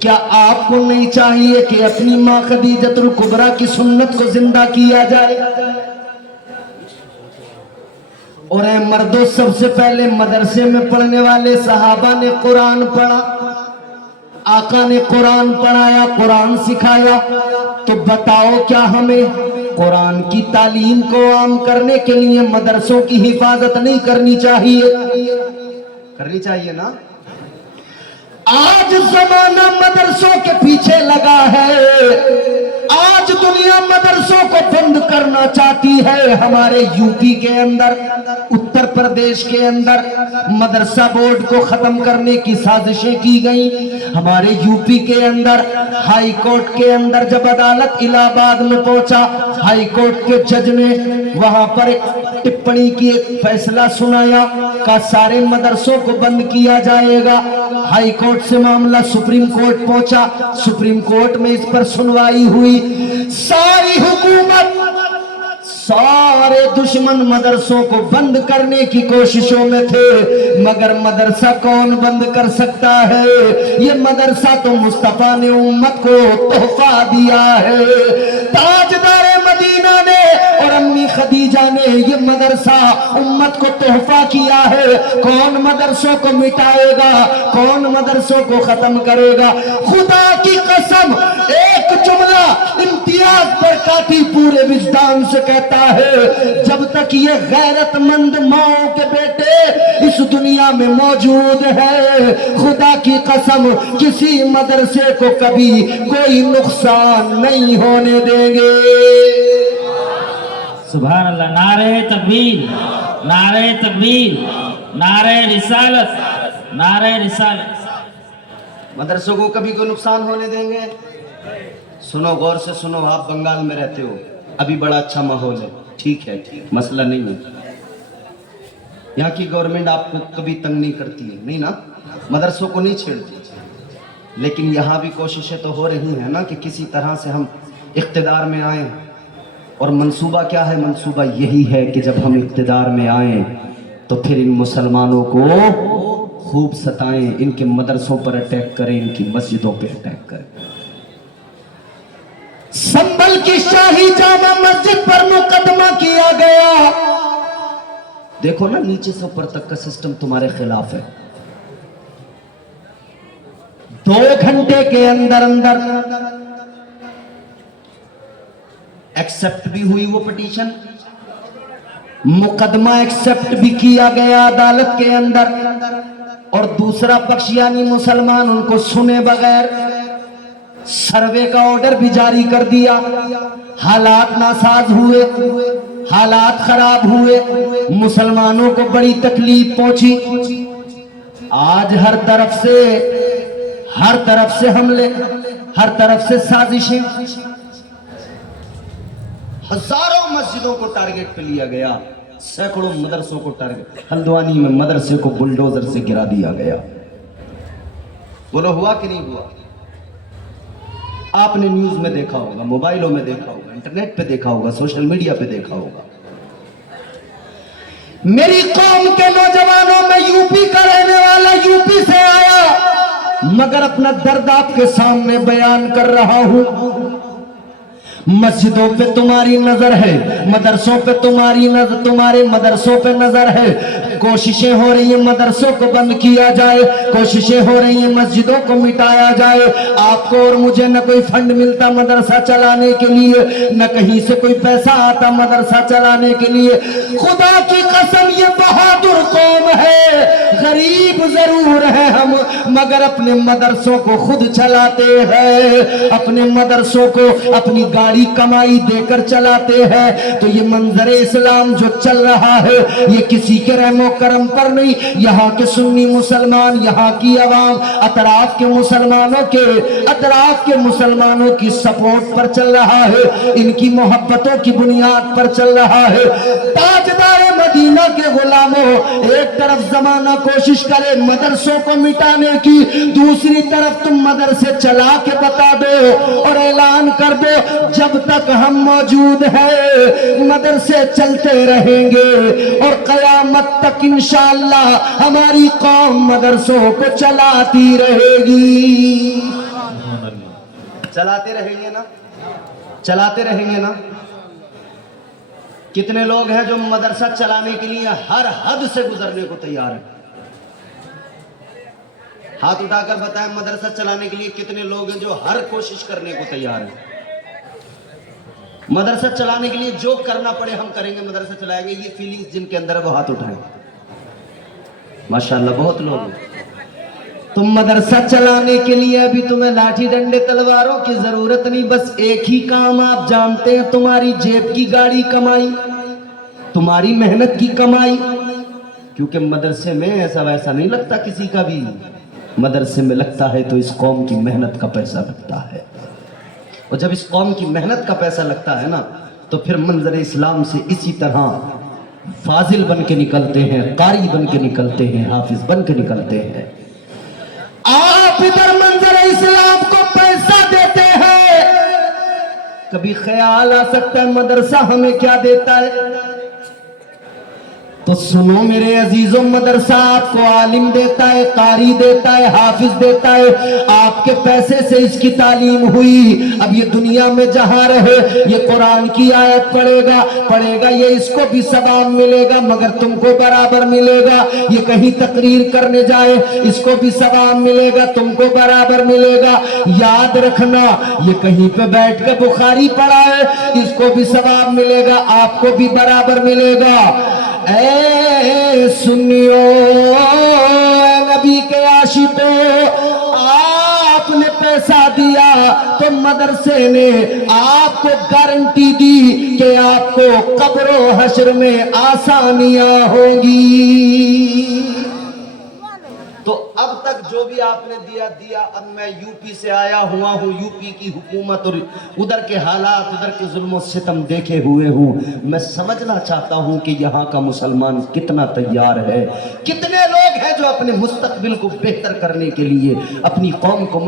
کیا آپ کو نہیں چاہیے کہ اپنی ماں خدیجۃ الکبریٰ کی سنت کو زندہ کیا جائے؟ اور اے مردوں، سب سے پہلے مدرسے میں پڑھنے والے صحابہ نے قرآن پڑھا، آقا نے قرآن پڑھایا، قرآن سکھایا۔ تو بتاؤ کیا ہمیں قرآن کی تعلیم کو عام کرنے کے لیے مدرسوں کی حفاظت نہیں کرنی چاہیے؟ کرنی چاہیے نا؟ آج زمانہ مدرسوں کے پیچھے لگا ہے، آج دنیا مدرسوں کو بند کرنا چاہتی ہے۔ ہمارے یو پی کے اندر، اتر پردیش کے اندر مدرسہ بورڈ کو ختم کرنے کی سازشیں کی گئیں۔ ہمارے یو پی کے اندر ہائی کورٹ کے اندر جب عدالت الہ آباد میں پہنچا، ہائی کورٹ کے جج نے وہاں پر ایک ٹپنی کی ایک فیصلہ سنایا کہ سارے مدرسوں کو بند کیا جائے گا۔ ہائی کورٹ سے معاملہ سپریم کورٹ پہنچا، سپریم کورٹ میں اس پر سنوائی ہوئی۔ ساری حکومت، سارے دشمن مدرسوں کو بند کرنے کی کوششوں میں تھے، مگر مدرسہ کون بند کر سکتا ہے؟ یہ مدرسہ تو مصطفیٰ نے امت کو تحفہ دیا ہے۔ تاجدار مدینہ نے اور امی خدیجہ نے یہ مدرسہ امت کو تحفہ کیا ہے۔ کون مدرسوں کو مٹائے گا؟ کون مدرسوں کو ختم کرے گا؟ خدا کی قسم، ایک جملہ امتیاز برکاتی پورے وجدان سے کہتا ہے، جب تک یہ غیرت مند ماؤں کے بیٹے اس دنیا میں موجود ہے، خدا کی قسم کسی مدرسے کو کبھی کوئی نقصان نہیں ہونے دیں گے۔ سبحان اللہ، نعرہ تکبیر، نعرہ تکبیر، نعرہ رسالت، نعرہ رسالت۔ مدرسوں کو کبھی کوئی نقصان ہونے دیں گے؟ سنو، غور سے سنو، آپ بنگال میں رہتے ہو، ابھی بڑا اچھا ماحول ہے، ٹھیک ہے، مسئلہ نہیں ہے، یہاں کی گورنمنٹ آپ کو کبھی تنگ نہیں کرتی ہے، نہیں نا، مدرسوں کو نہیں چھیڑتی، لیکن یہاں بھی کوششیں تو ہو رہی ہیں نا کہ کسی طرح سے ہم اقتدار میں آئیں۔ اور منصوبہ کیا ہے؟ منصوبہ یہی ہے کہ جب ہم اقتدار میں آئیں تو پھر ان مسلمانوں کو خوب ستائیں، ان کے مدرسوں پر اٹیک کریں، ان کی مسجدوں پہ اٹیک کریں۔ سنبھل کی شاہی جامع مسجد پر مقدمہ کیا گیا، دیکھو نا نیچے سے اوپر تک کا سسٹم تمہارے خلاف ہے۔ 2 گھنٹے کے اندر اندر ایکسپٹ بھی ہوئی وہ پٹیشن، مقدمہ ایکسپٹ بھی کیا گیا عدالت کے اندر، اور دوسرا پکش یعنی مسلمان ان کو سنے بغیر سروے کا آرڈر بھی جاری کر دیا۔ حالات ناساز ہوئے، حالات خراب ہوئے، مسلمانوں کو بڑی تکلیف پہنچی۔ آج ہر طرف سے حملے، ہر طرف سے سازشیں، ہزاروں مسجدوں کو ٹارگٹ پہ لیا گیا، سینکڑوں مدرسوں کو ٹارگٹ، ہلدوانی میں مدرسے کو بلڈوزر سے گرا دیا گیا۔ بولو ہوا کہ نہیں ہوا؟ آپ نے نیوز میں دیکھا ہوگا، موبائلوں میں دیکھا ہوگا، انٹرنیٹ پہ دیکھا ہوگا، سوشل میڈیا پہ دیکھا ہوگا۔ میری قوم کے نوجوانوں میں یو پی کا رہنے والا، یو پی سے آیا، مگر اپنا درد آپ کے سامنے بیان کر رہا ہوں۔ مسجدوں پہ تمہاری نظر ہے، مدرسوں پہ تمہاری نظر، تمہارے مدرسوں پہ نظر ہے، کوششیں ہو رہی ہیں مدرسوں کو بند کیا جائے، کوششیں ہو رہی ہیں مسجدوں کو مٹایا جائے۔ آپ کو اور مجھے نہ کوئی فنڈ ملتا مدرسہ چلانے کے لیے، نہ کہیں سے کوئی پیسہ آتا مدرسہ چلانے کے لیے۔ خدا کی قسم یہ بہادر قوم ہے، غریب ضرور ہیں ہم مگر اپنے مدرسوں کو خود چلاتے ہیں، اپنے مدرسوں کو اپنی گاڑی کمائی دے کر چلاتے ہیں۔ تو یہ منظر اسلام جو چل رہا ہے یہ کسی کے رحم و کرم پر نہیں، یہاں کے سنی مسلمان، یہاں کی عوام، اطراف کے مسلمانوں کی سپورٹ پر چل رہا ہے، ان کی محبتوں کی بنیاد پر چل رہا ہے۔ تاجدار مدینہ کے غلاموں، ایک طرف زمانہ کوشش کرے مدرسوں کو مٹانے کی، دوسری طرف تم مدرسے چلا کے بتا دو اور اعلان کر دو جب تک ہم موجود ہیں مدرسے چلتے رہیں گے اور قیامت تک انشاءاللہ ہماری قوم مدرسوں کو چلاتی رہے گی۔ چلاتے رہیں گے نا؟ چلاتے رہیں گے نا؟ کتنے لوگ ہیں جو مدرسہ چلانے کے لیے ہر حد سے گزرنے کو تیار ہیں؟ ہاتھ اٹھا کر بتائیں مدرسہ چلانے کے لیے کتنے لوگ ہیں جو ہر کوشش کرنے کو تیار ہیں؟ مدرسہ چلانے کے لیے جو کرنا پڑے ہم کریں گے، مدرسہ چلائیں گے۔ یہ فیلنگز جن کے اندر ہے وہ ہاتھ اٹھائیں۔ ماشاءاللہ بہت لوگ ہیں۔ تم مدرسہ چلانے کے لیے ابھی تمہیں لاٹھی ڈنڈے تلواروں کی ضرورت نہیں، بس ایک ہی کام آپ جانتے ہیں، تمہاری جیب کی گاڑی کمائی، تمہاری محنت کی کمائی۔ کیونکہ مدرسے میں ایسا ویسا نہیں لگتا کسی کا بھی، مدرسے میں لگتا ہے تو اس قوم کی محنت کا پیسہ لگتا ہے، اور جب اس قوم کی محنت کا پیسہ لگتا ہے نا تو پھر منظر اسلام سے اسی طرح فاضل بن کے نکلتے ہیں، قاری بن کے نکلتے ہیں، حافظ بن کے نکلتے ہیں۔ آپ ادھر منظر اسلام کو پیسہ دیتے ہیں، کبھی خیال آ سکتا ہے مدرسہ ہمیں کیا دیتا ہے؟ تو سنو میرے عزیزوں، مدرسہ آپ کو عالم دیتا ہے، قاری دیتا ہے، حافظ دیتا ہے، آپ کے پیسے سے اس کی تعلیم ہوئی۔ اب یہ دنیا میں جہاں رہے یہ قرآن کی آیت پڑھے گا، یہ اس کو بھی ثواب ملے گا مگر تم کو برابر ملے گا۔ یہ کہیں تقریر کرنے جائے اس کو بھی ثواب ملے گا، تم کو برابر ملے گا۔ یاد رکھنا یہ کہیں پہ بیٹھ کے بخاری پڑھا ہے اس کو بھی ثواب ملے گا، آپ کو بھی برابر ملے گا۔ اے سنیو، اے نبی کے عاشقوں، آپ نے پیسہ دیا تو مدرسے نے آپ کو گارنٹی دی کہ آپ کو قبر و حشر میں آسانیاں ہوں گی۔ تو اب تک جو بھی آپ نے دیا، اب میں یو پی سے آیا ہوا ہوں، یو پی کی حکومت اور ادھر کے حالات، ادھر کے ظلم و ستم دیکھے ہوئے ہوں۔ میں سمجھنا چاہتا ہوں کہ یہاں کا مسلمان کتنا تیار ہے، کتنے لوگ ہیں جو اپنے مستقبل کو بہتر کرنے کے لیے، اپنی قوم کے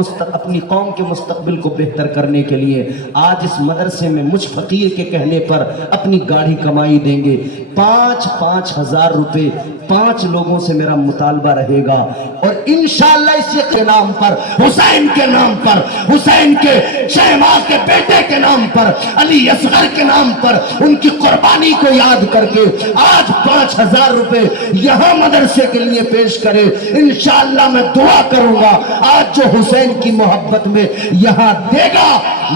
مستقبل کو بہتر کرنے کے لیے آج اس مدرسے میں مجھ فقیر کے کہنے پر اپنی گاڑی کمائی دیں گے۔ 5,000 روپے 5 لوگوں سے میرا مطالبہ رہے گا، اور انشاءاللہ اسی کے نام پر، حسین کے نام پر، حسین کے شہما کے بیٹے کے نام پر، علی اصغر کے نام پر ان کی قربانی کو یاد کر کے آج 5,000 روپے یہاں مدرسے کے لیے پیش کرے۔ انشاءاللہ میں دعا کروں گا آج جو حسین کی محبت میں یہاں دے گا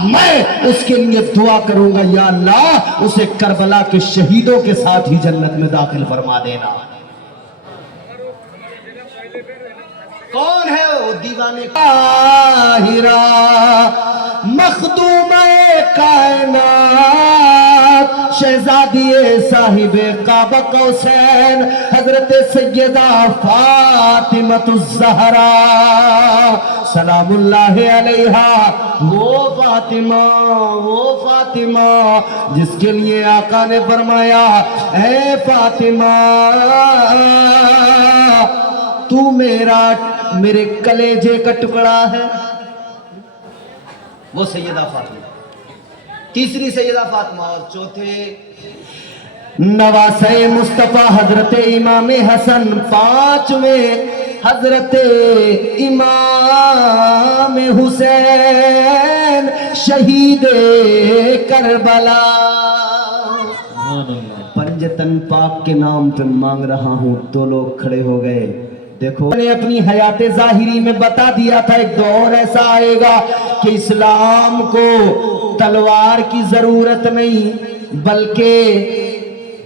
میں اس کے لیے دعا کروں گا، یا اللہ اسے کربلا کے شہیدوں کے ساتھ ہی جنت میں داخل فرما دینا۔ کون ہے وہ دیوانے طاہرہ مخدومہ کائنات، شہزادی صاحب قاب قوسین حضرت سیدہ فاطمۃ الزہرا سلام اللہ علیہا، وہ فاطمہ جس کے لیے آقا نے فرمایا اے فاطمہ تو میرے کلیجے کا ٹکڑا ہے، وہ سیدہ فاطمہ، تیسری سیدہ فاطمہ، اور چوتھے نواسۂ مصطفیٰ حضرت امام حسن، 5ویں حضرت امام حسین شہید کربلا۔ پنجتن پاک کے نام پہ مانگ رہا ہوں۔ 2 لوگ کھڑے ہو گئے، دیکھو میں نے اپنی حیات ظاہری میں بتا دیا تھا ایک دور ایسا آئے گا کہ اسلام کو تلوار کی ضرورت نہیں بلکہ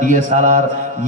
DSLR,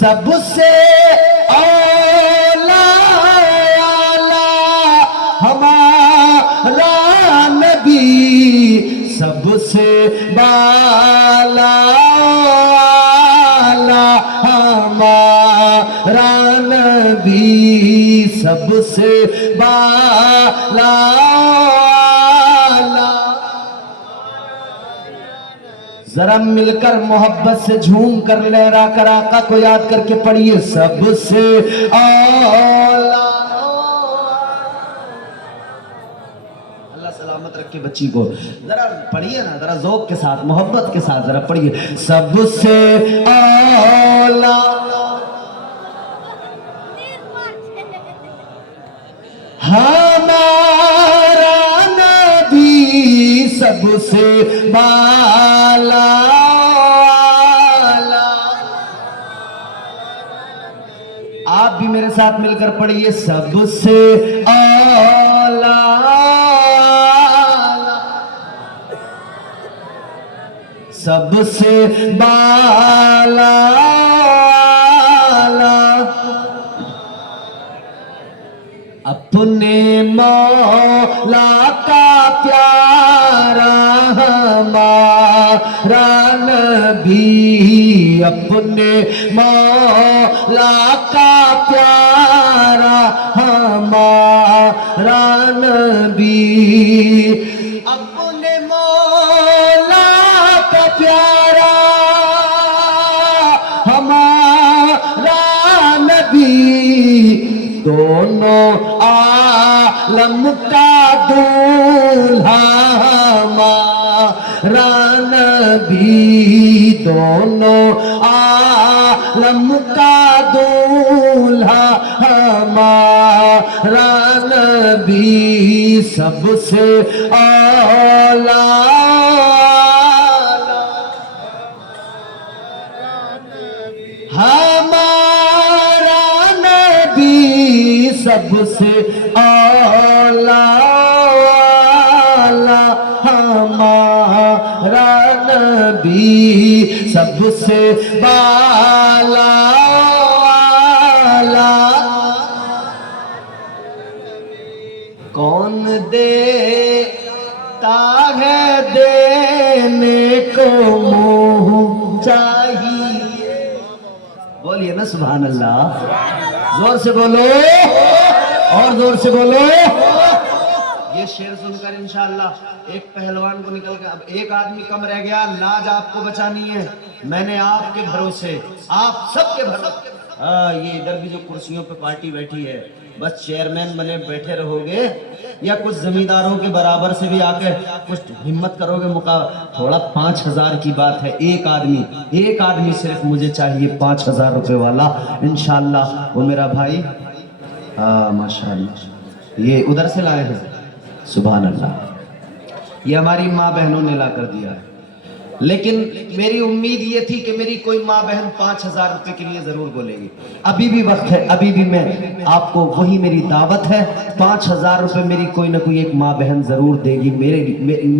سب سے اولا ہمارا نبی، سب سے بالا ہمارا نبی، سب سے بالا ذرا مل کر محبت سے جھوم کر لہرا کر آقا کو یاد کر کے پڑھیے، سب سے اولا۔ اللہ سلامت رکھے بچی کو، ذرا پڑھیے نا، ذرا ذوق کے ساتھ محبت کے ساتھ ذرا پڑھیے، سب سے اولا ہمارا نبی، سب سے بالا۔ آپ بھی میرے ساتھ مل کر پڑھیے، سب سے اولا سب سے بالا، اپنے مولا کا پیارا ہمارا نبی، اپنے مولا کا پیارا ہمارا نبی، اپنے مولا کا پیارا ہمارا نبی، دونوں عالم کا دولہا ہمارا نبی، دونوں عالم کا دولہا ہمارا نبی، سب سے اولا ہمارا نبی، سب سے اولا ہمارا نبی، سب سے بالا۔ کون دیتا ہے دینے کو منہ چاہیے، بولیے نا سبحان اللہ، زور سے بولو اور زور سے بولو۔ یہ شعر سن کر انشاءاللہ ایک پہلوان کو نکل گیا، اب ایک آدمی کم رہ گیا، لاج آپ کو بچانی ہے، میں نے آپ کے بھروسے، آپ سب کے بھروسے، یہ ادھر بھی جو کرسیوں پہ پارٹی بیٹھی ہے، بس چیئرمین بنے بیٹھے رہو گے یا کچھ زمینداروں کے برابر سے بھی آ کے کچھ ہمت کرو گے تھوڑا 5,000 کی بات ہے، ایک آدمی صرف مجھے چاہیے 5,000 روپے والا، انشاءاللہ وہ میرا بھائی، ماشاءاللہ یہ ادھر سے لائے ہیں، سبحان اللہ، یہ ہماری ماں بہنوں نے لا کر دیا ہے، لیکن میری امید یہ تھی کہ میری کوئی ماں بہن 5,000 روپے کے لیے ضرور بولے گی، ابھی بھی وقت ہے، ابھی بھی میں آپ کو وہی میری دعوت ہے، 5,000 روپے میری کوئی نہ کوئی ایک ماں بہن ضرور دے گی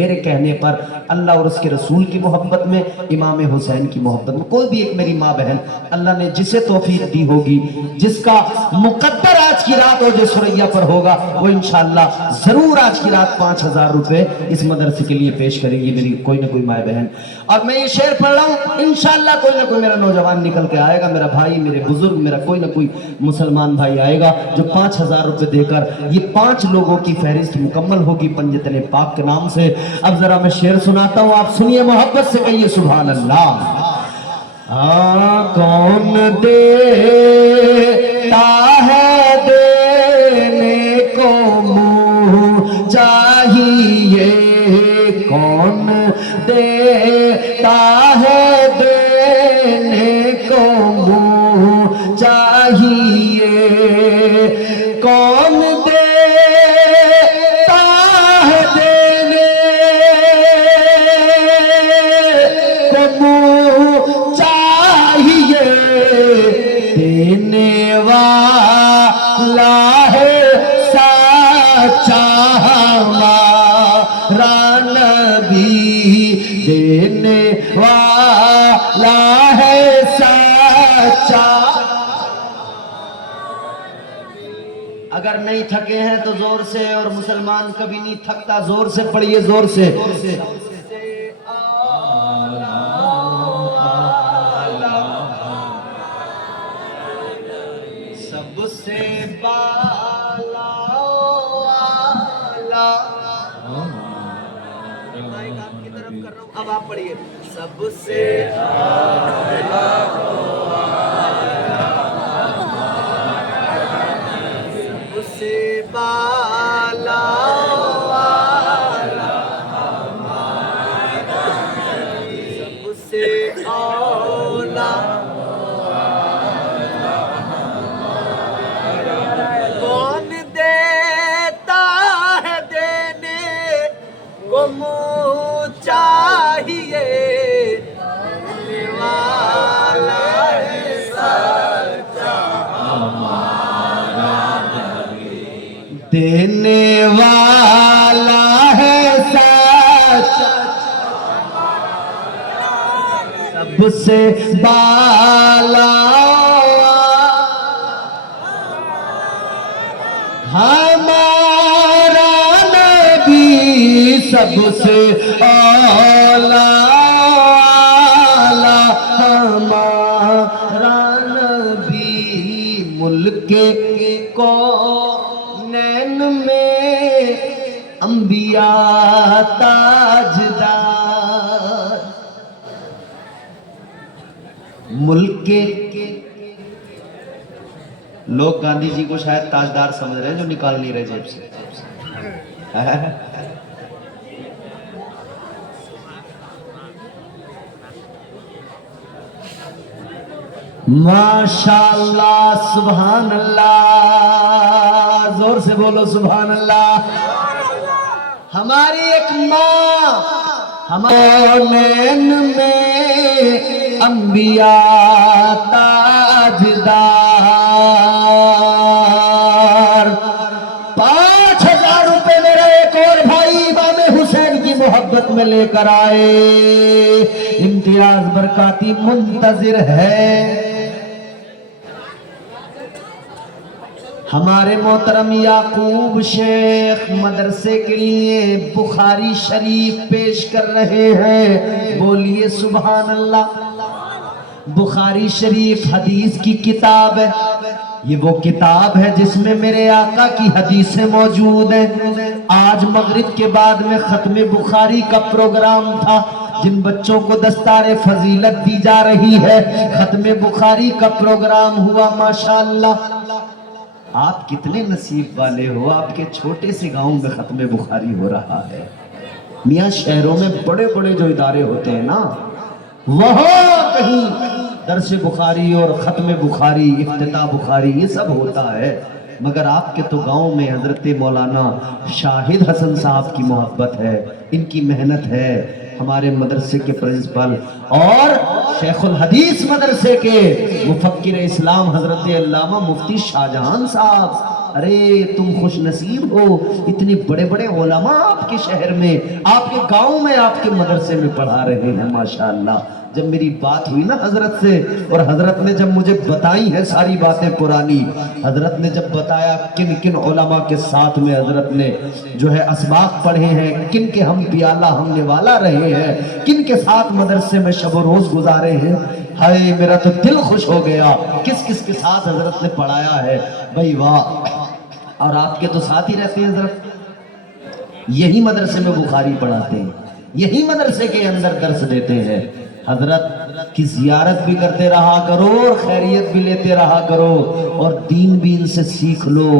میرے کہنے پر، اللہ اور اس کے رسول کی محبت میں، امام حسین کی محبت میں، کوئی بھی ایک میری ماں بہن اللہ نے جسے توفیق دی ہوگی، جس کا مقدر آج کی رات ہو جو سریا پر ہوگا، وہ انشاءاللہ ضرور آج کی رات 5,000 روپے اس مدرسے کے لیے پیش کرے گی میری کوئی نہ کوئی ماں بہن۔ اور میں یہ شعر پڑھ رہا ہوں، انشاءاللہ کوئی نہ کوئی میرا نوجوان نکل کے آئے گا، میرا بھائی، میرے بزرگ، میرا کوئی نہ کوئی مسلمان بھائی آئے گا جو 5,000 روپے دے کر یہ 5 لوگوں کی فہرست مکمل ہوگی پنجتن پاک کے نام سے۔ اب ذرا میں شعر سناتا ہوں، آپ سنیے محبت سے، کہیے سبحان اللہ۔ کون دیتا ہے دینے کو منہ چاہیے، کون دیتا ہے دینے کو منہ چاہیے، کون دیتا ہے دینے کو منہ چاہیے، دینے والا ہے سچا ہمارا نبی، دینے والا ہے سچا اگر نہیں تھکے ہیں تو زور سے, اور مسلمان کبھی نہیں تھکتا, زور سے پڑھیے, زور سے. سب سے بالا والا, مائک آپ کی طرف کر رہا ہوں, اب آپ پڑھیے. سب سے بالا والا, سب سے اولا, کون دیتا ہے دینے کو منہ چاہیے, دینے والا ہے سچا دینے والا ہے سچ, سب سے بالا ہمارا نبی, سب سے اولا ہمارا نبی, ملک کو میں انبیاء تاجدار, ملک کے لوگ گاندھی جی کو شاید تاجدار سمجھ رہے ہیں جو نکال نہیں رہے جیب سے. ماشاءاللہ, سبحان اللہ, زور سے بولو سبحان اللہ. ہماری ایک ماں ہمارے میں انبیاء تاجدار, 5,000 روپے میرا ایک اور بھائی امام حسین کی محبت میں لے کر آئے, امتیاز برکاتی منتظر ہے. ہمارے محترم یعقوب شیخ مدرسے کے لیے بخاری شریف پیش کر رہے ہیں, بولیے سبحان اللہ. بخاری شریف حدیث کی کتاب ہے, یہ وہ کتاب ہے جس میں میرے آقا کی حدیثیں موجود ہیں. آج مغرب کے بعد میں ختم بخاری کا پروگرام تھا, جن بچوں کو دستار فضیلت دی جا رہی ہے, ختم بخاری کا پروگرام ہوا. ماشاءاللہ, آپ کتنے نصیب والے ہو, آپ کے چھوٹے سے گاؤں میں ختم بخاری ہو رہا ہے. میاں شہروں میں بڑے بڑے جو ادارے ہوتے ہیں نا, وہاں کہیں درس بخاری اور ختم بخاری, افتتاح بخاری, یہ سب ہوتا ہے. مگر آپ کے تو گاؤں میں حضرت مولانا شاہد حسن صاحب کی محبت ہے, ان کی محنت ہے. ہمارے مدرسے کے پرنسپل اور شیخ الحدیث مدرسے کے مفکر اسلام حضرت علامہ مفتی شاہجہان صاحب, ارے تم خوش نصیب ہو, اتنے بڑے بڑے علماء آپ کے شہر میں, آپ کے گاؤں میں, آپ کے مدرسے میں پڑھا رہے ہیں. ماشاءاللہ, جب میری بات ہوئی نا حضرت سے, اور حضرت نے جب مجھے بتائی ہیں ساری باتیں پرانی, حضرت نے جب بتایا کن کن علماء کے ساتھ میں حضرت نے جو ہے اسباق پڑھے ہیں, کن کے ہم پیالہ ہم نوالا رہے ہیں, کن کے ساتھ مدرسے میں شب و روز گزارے ہیں, ہائے میرا تو دل خوش ہو گیا. کس کس کے ساتھ حضرت نے پڑھایا ہے بھائی, واہ. اور آپ کے تو ساتھ ہی رہتے ہیں حضرت, یہی مدرسے میں بخاری پڑھاتے ہیں, یہی مدرسے کے اندر درس دیتے ہیں. حضرت کی زیارت بھی کرتے رہا کرو اور خیریت بھی لیتے رہا کرو, اور دین بھی ان سے سیکھ لو.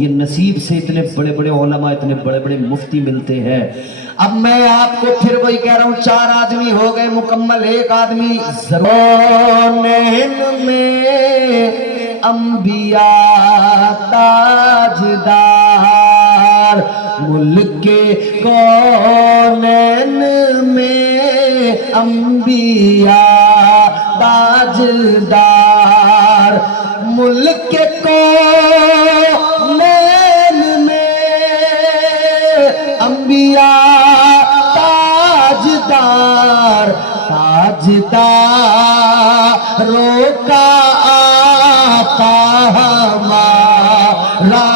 یہ نصیب سے اتنے بڑے بڑے علماء, اتنے بڑے بڑے مفتی ملتے ہیں. اب میں آپ کو پھر وہی کہہ رہا ہوں, 4 آدمی ہو گئے مکمل, 1 آدمی زرونین میں انبیاء تاجدار, ملک کے کونین میں انبیاء تاجدار, ملک کے کونین میں انبیاء تاجدار, تاجداروں کا آقا ہمارا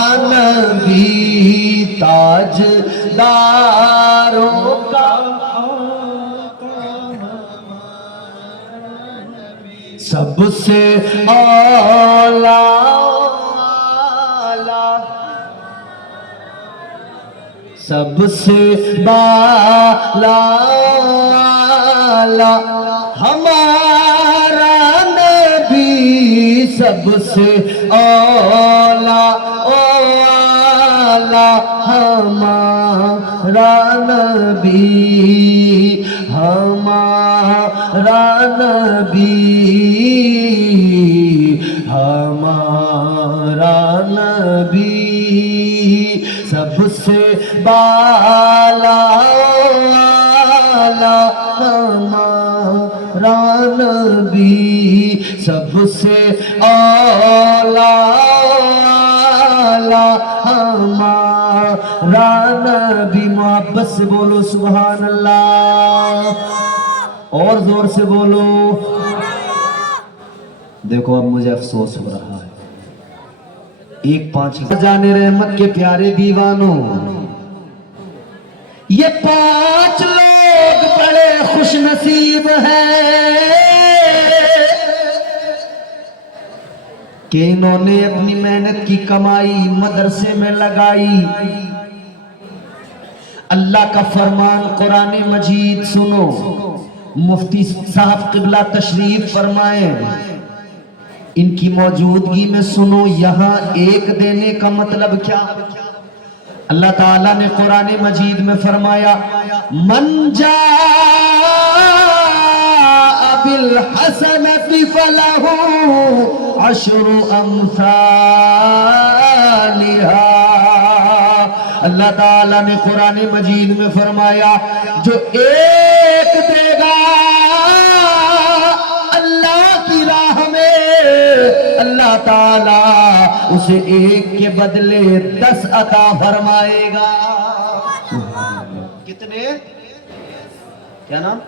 سب سے اولا سب سے بالا ہمارا نبی، سب سے اولا ہمارا نبی، ہمارا نبی، ہمارا نبی، سب سے بالا ہمارا نبی، سب سے اولا ہمارا نبی۔ محبت سے بولو سبحان اللہ، اور زور سے بولو۔ دیکھو اب مجھے افسوس ہو رہا ہے، ایک 5 جانے رحمت کے پیارے دیوانوں، یہ 5 لوگ بڑے خوش نصیب ہیں کہ انہوں نے اپنی محنت کی کمائی مدرسے میں لگائی۔ اللہ کا فرمان قرآن مجید سنو، مفتی صاحب قبلہ تشریف فرمائیں، ان کی موجودگی میں سنو یہاں ایک دینے کا مطلب کیا؟ اللہ تعالیٰ نے قرآن مجید میں فرمایا من جاء بالحسنۃ فلہ 10 امثالھا۔ اللہ تعالیٰ نے قرآن مجید میں فرمایا جو ایک دے گا اللہ کی راہ میں، اللہ تعالیٰ اسے ایک کے بدلے 10 عطا فرمائے گا۔ کتنے؟ کیا نام؟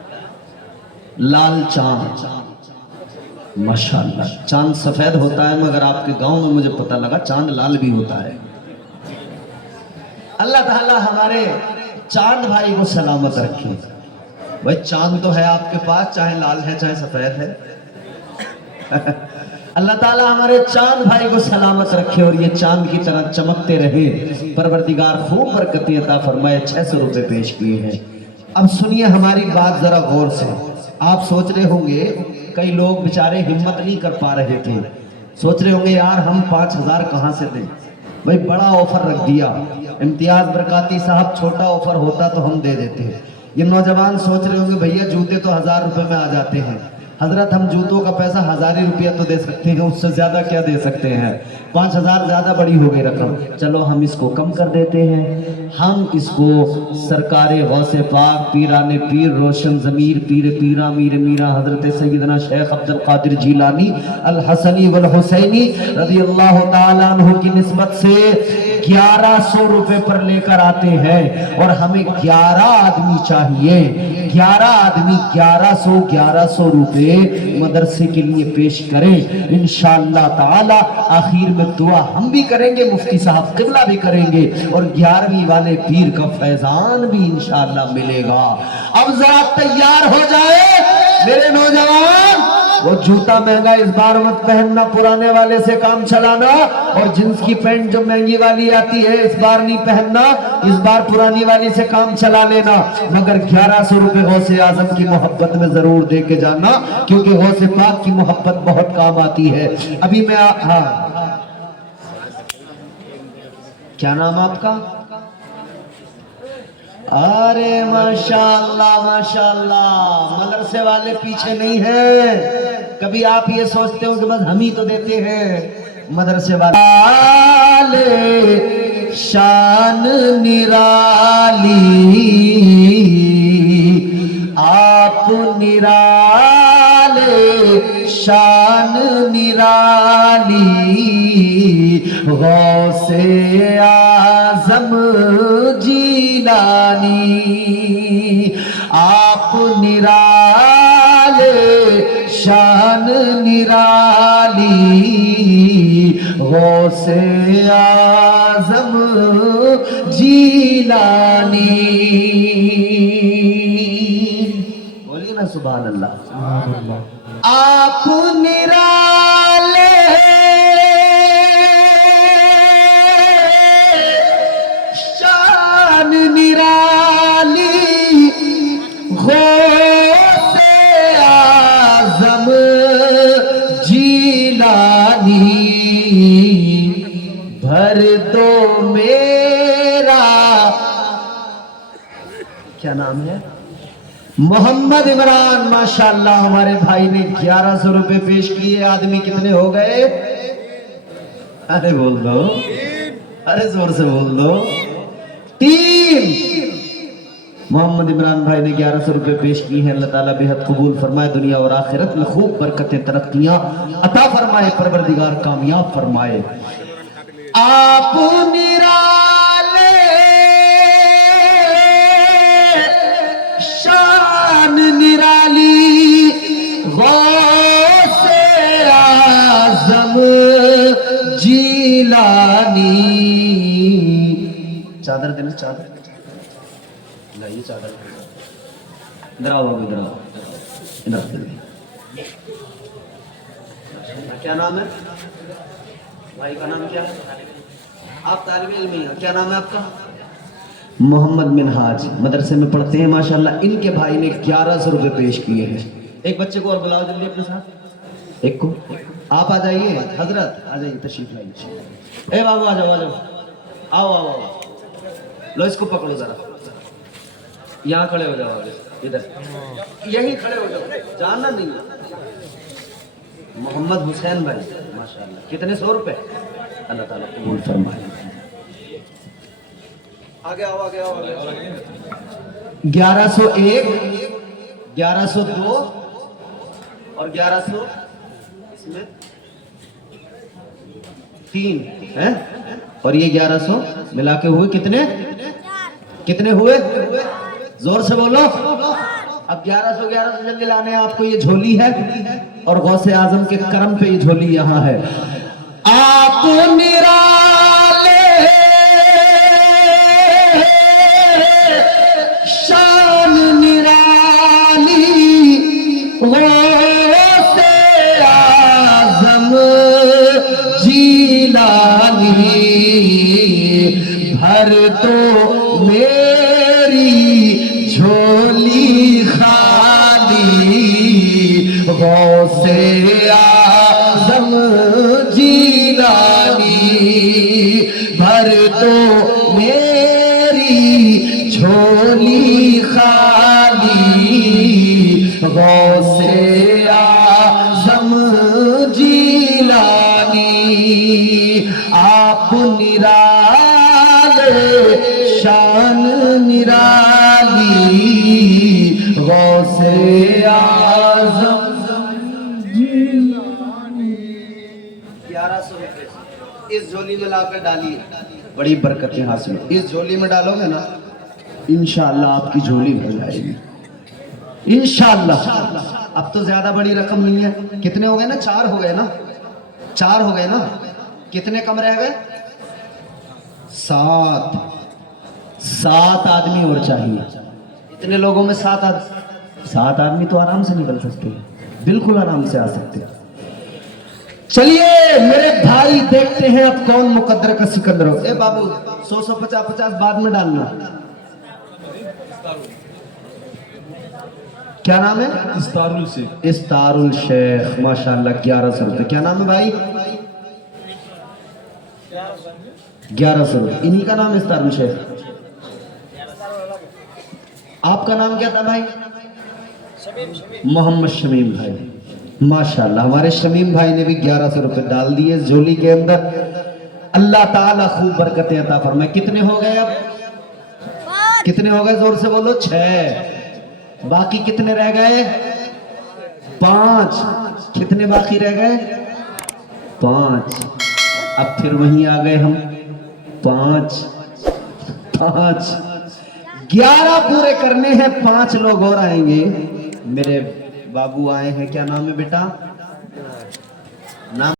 لال چاند۔ ماشاءاللہ چاند سفید ہوتا ہے، مگر آپ کے گاؤں میں مجھے پتہ لگا چاند لال بھی ہوتا ہے۔ اللہ تعالیٰ ہمارے چاند بھائی کو سلامت رکھے۔ بھائی چاند تو ہے آپ کے پاس، چاہے لال ہے چاہے سفید ہے۔ اللہ تعالیٰ ہمارے چاند بھائی کو سلامت رکھے اور یہ چاند کی طرح چمکتے رہے۔ پروردگار خوب برکتیں عطا فرمائے۔ 600 روپے پیش کیے ہیں۔ اب سنیے ہماری بات ذرا غور سے۔ آپ سوچ رہے ہوں گے، کئی لوگ بیچارے ہمت نہیں کر پا رہے تھے، سوچ رہے ہوں گے یار ہم 5000 کہاں سے دیں؟ بھائی بڑا آفر رکھ دیا، امتیاز برکاتی صاحب چھوٹا آفر ہوتا تو ہم دے دیتے ہیں۔ یہ نوجوان سوچ رہے ہوں گے بھیا جوتے تو 1000 روپے میں آ جاتے ہیں۔ حضرت ہم جوتوں کا پیسہ 1000 روپیہ تو دے سکتے ہیں، اس سے زیادہ کیا دے سکتے ہیں؟ 5000 زیادہ بڑی ہو گئی رقم، چلو ہم اس کو کم کر دیتے ہیں۔ ہم اس کو سرکار غوث پاک پیران پیر روشن ضمیر پیر پیرا میر میرا حضرت سیدنا شیخ عبد القادر جیلانی الحسنی والحسینی رضی اللہ تعالیٰ عنہ کی نسبت سے 1100 روپے پر لے کر آتے ہیں، اور ہمیں 11 آدمی چاہیے۔ 11 آدمی 1100 روپے مدرسے کے لیے پیش کریں انشاءاللہ تعالی۔ آخر میں دعا ہم بھی کریں گے، مفتی صاحب قبلہ بھی کریں گے، اور 11ویں والے پیر کا فیضان بھی انشاءاللہ ملے گا۔ اب ذرا تیار ہو جائے میرے نوجوان، وہ جوتا مہنگا اس بار مت پہننا، پرانے والے سے کام چلانا، اور جنس کی پینٹ جو مہنگی والی آتی ہے اس بار نہیں پہننا، اس بار پرانی والی سے کام چلا لینا، مگر 1100 روپے غوث اعظم کی محبت میں ضرور دے کے جانا، کیونکہ غوث پاک کی محبت بہت کام آتی ہے۔ ابھی میں ہاں کیا نام آپ کا؟ ارے ماشاءاللہ ماشاءاللہ، مدرسے والے پیچھے نہیں ہیں۔ کبھی آپ یہ سوچتے ہو کہ بس ہم ہی تو دیتے ہیں، مدرسے والے شان نرالی، آپ نرالے شان نرالی، غوث اعظم جیلانی، آپ نرالے شان نرالی، غوث اعظم جیلانی۔ بولیے نا سبحان اللہ. آپ نرالے شان نرالی غوث اعظم جیلانی بھر دو میرا. کیا نام ہے؟ محمد عمران. ماشاءاللہ ہمارے بھائی نے 1100 روپے پیش کیے. آدمی کتنے ہو گئے؟ ارے بول دو, ارے زور سے بول دو. 3. محمد عمران بھائی نے 1100 روپے پیش کی ہیں. اللہ تعالیٰ بے حد قبول فرمائے, دنیا اور آخرت میں خوب برکتیں ترقیاں عطا فرمائے, پروردگار کامیاب فرمائے. آپ نرالے شان نرالی غوث اعظم جیلانی. چادر دینا, چادر لائیے, چادر ادھر آؤ, ادھر آؤ, ادھر. کیا نام ہے بھائی کا؟ نام کیا ہے؟ آپ طالب علم ہی ہیں. کیا نام ہے آپ کا؟ محمد منہاج. مدرسے میں پڑھتے ہیں ماشاءاللہ. ان کے بھائی نے 1100 روپے پیش کیے ہیں. ایک بچے کو اور بلاؤ جلدی اپنے ساتھ, ایک کو. آپ آ جائیے حضرت, آ جائیے, تشریف لائیے. اے بابو آ جاؤ, آ جاؤ, آؤ آؤ آؤ. لو اس کو پکڑو ذرا, یہاں کھڑے ہو جاؤ, آگے ادھر یہیں کھڑے ہو جاؤ, جانا نہیں. محمد حسین بھائی ماشاءاللہ. کتنے 100 روپے؟ اللہ تعالیٰ قبول فرمائے. آگے آؤ, آگے آؤ, آگے آؤ. 1101, 1102 اور 1100 اس میں 3 ہیں, اور یہ 1100 ملا کے ہوئے کتنے؟ کتنے ہوئے؟ زور سے بولو. اب 1100 جلدی لانے ہیں آپ کو. یہ جھولی ہے اور غوث اعظم کے کرم پہ یہ جھولی یہاں ہے. آپ نرالے شان نرالی غوث اعظم جیلانی بھر دو میری جھولی خالی غوث اعظم جیلانی بھر دو میری جھولی خالی غوث اعظم جیلانی. آپ نرالے شان نرالی غوث اعظم جیلانی. 1100 روپے اس جھولی میں لا کر ڈالیے, بڑی برکتیں حاصل. اس جھولی میں ڈالو گے نا, انشاءاللہ آپ کی جھولی بھر جائے گی انشاءاللہ. اب تو زیادہ بڑی رقم نہیں ہے. کتنے ہو گئے نا؟ 4 ہو گئے نا, 4 ہو گئے نا. کتنے کم رہ گئے؟ 7 آدمی اور چاہیے. اتنے لوگوں میں 7 آدمی تو آرام سے نکل سکتے ہیں, بالکل آرام سے آ سکتے ہیں. چلیے میرے بھائی دیکھتے ہیں اب کون مقدر کا سکندر ہو. اے بابو 100 50 بعد میں ڈالنا. کیا نام ہے؟ استار الشیخ. ماشاءاللہ 1100 روپے. کیا نام ہے بھائی؟ 1100 روپے. انہی کا نام ہے استار الشیخ. آپ کا نام کیا تھا بھائی؟ محمد شمیم بھائی. ماشاءاللہ ہمارے شمیم بھائی نے بھی 1100 روپے ڈال دیے جھولی کے اندر. اللہ تعالیٰ خوب برکتیں عطا فرمائے. کتنے ہو گئے اب؟ کتنے ہو گئے؟ زور سے بولو. 6. باقی کتنے رہ گئے؟ 5. کتنے باقی رہ گئے؟ 5. اب پھر وہیں آ گئے ہم. 5 11 پورے کرنے ہیں. 5 لوگ اور آئیں گے. میرے بابو آئے ہیں. کیا نام ہے بیٹا؟ نام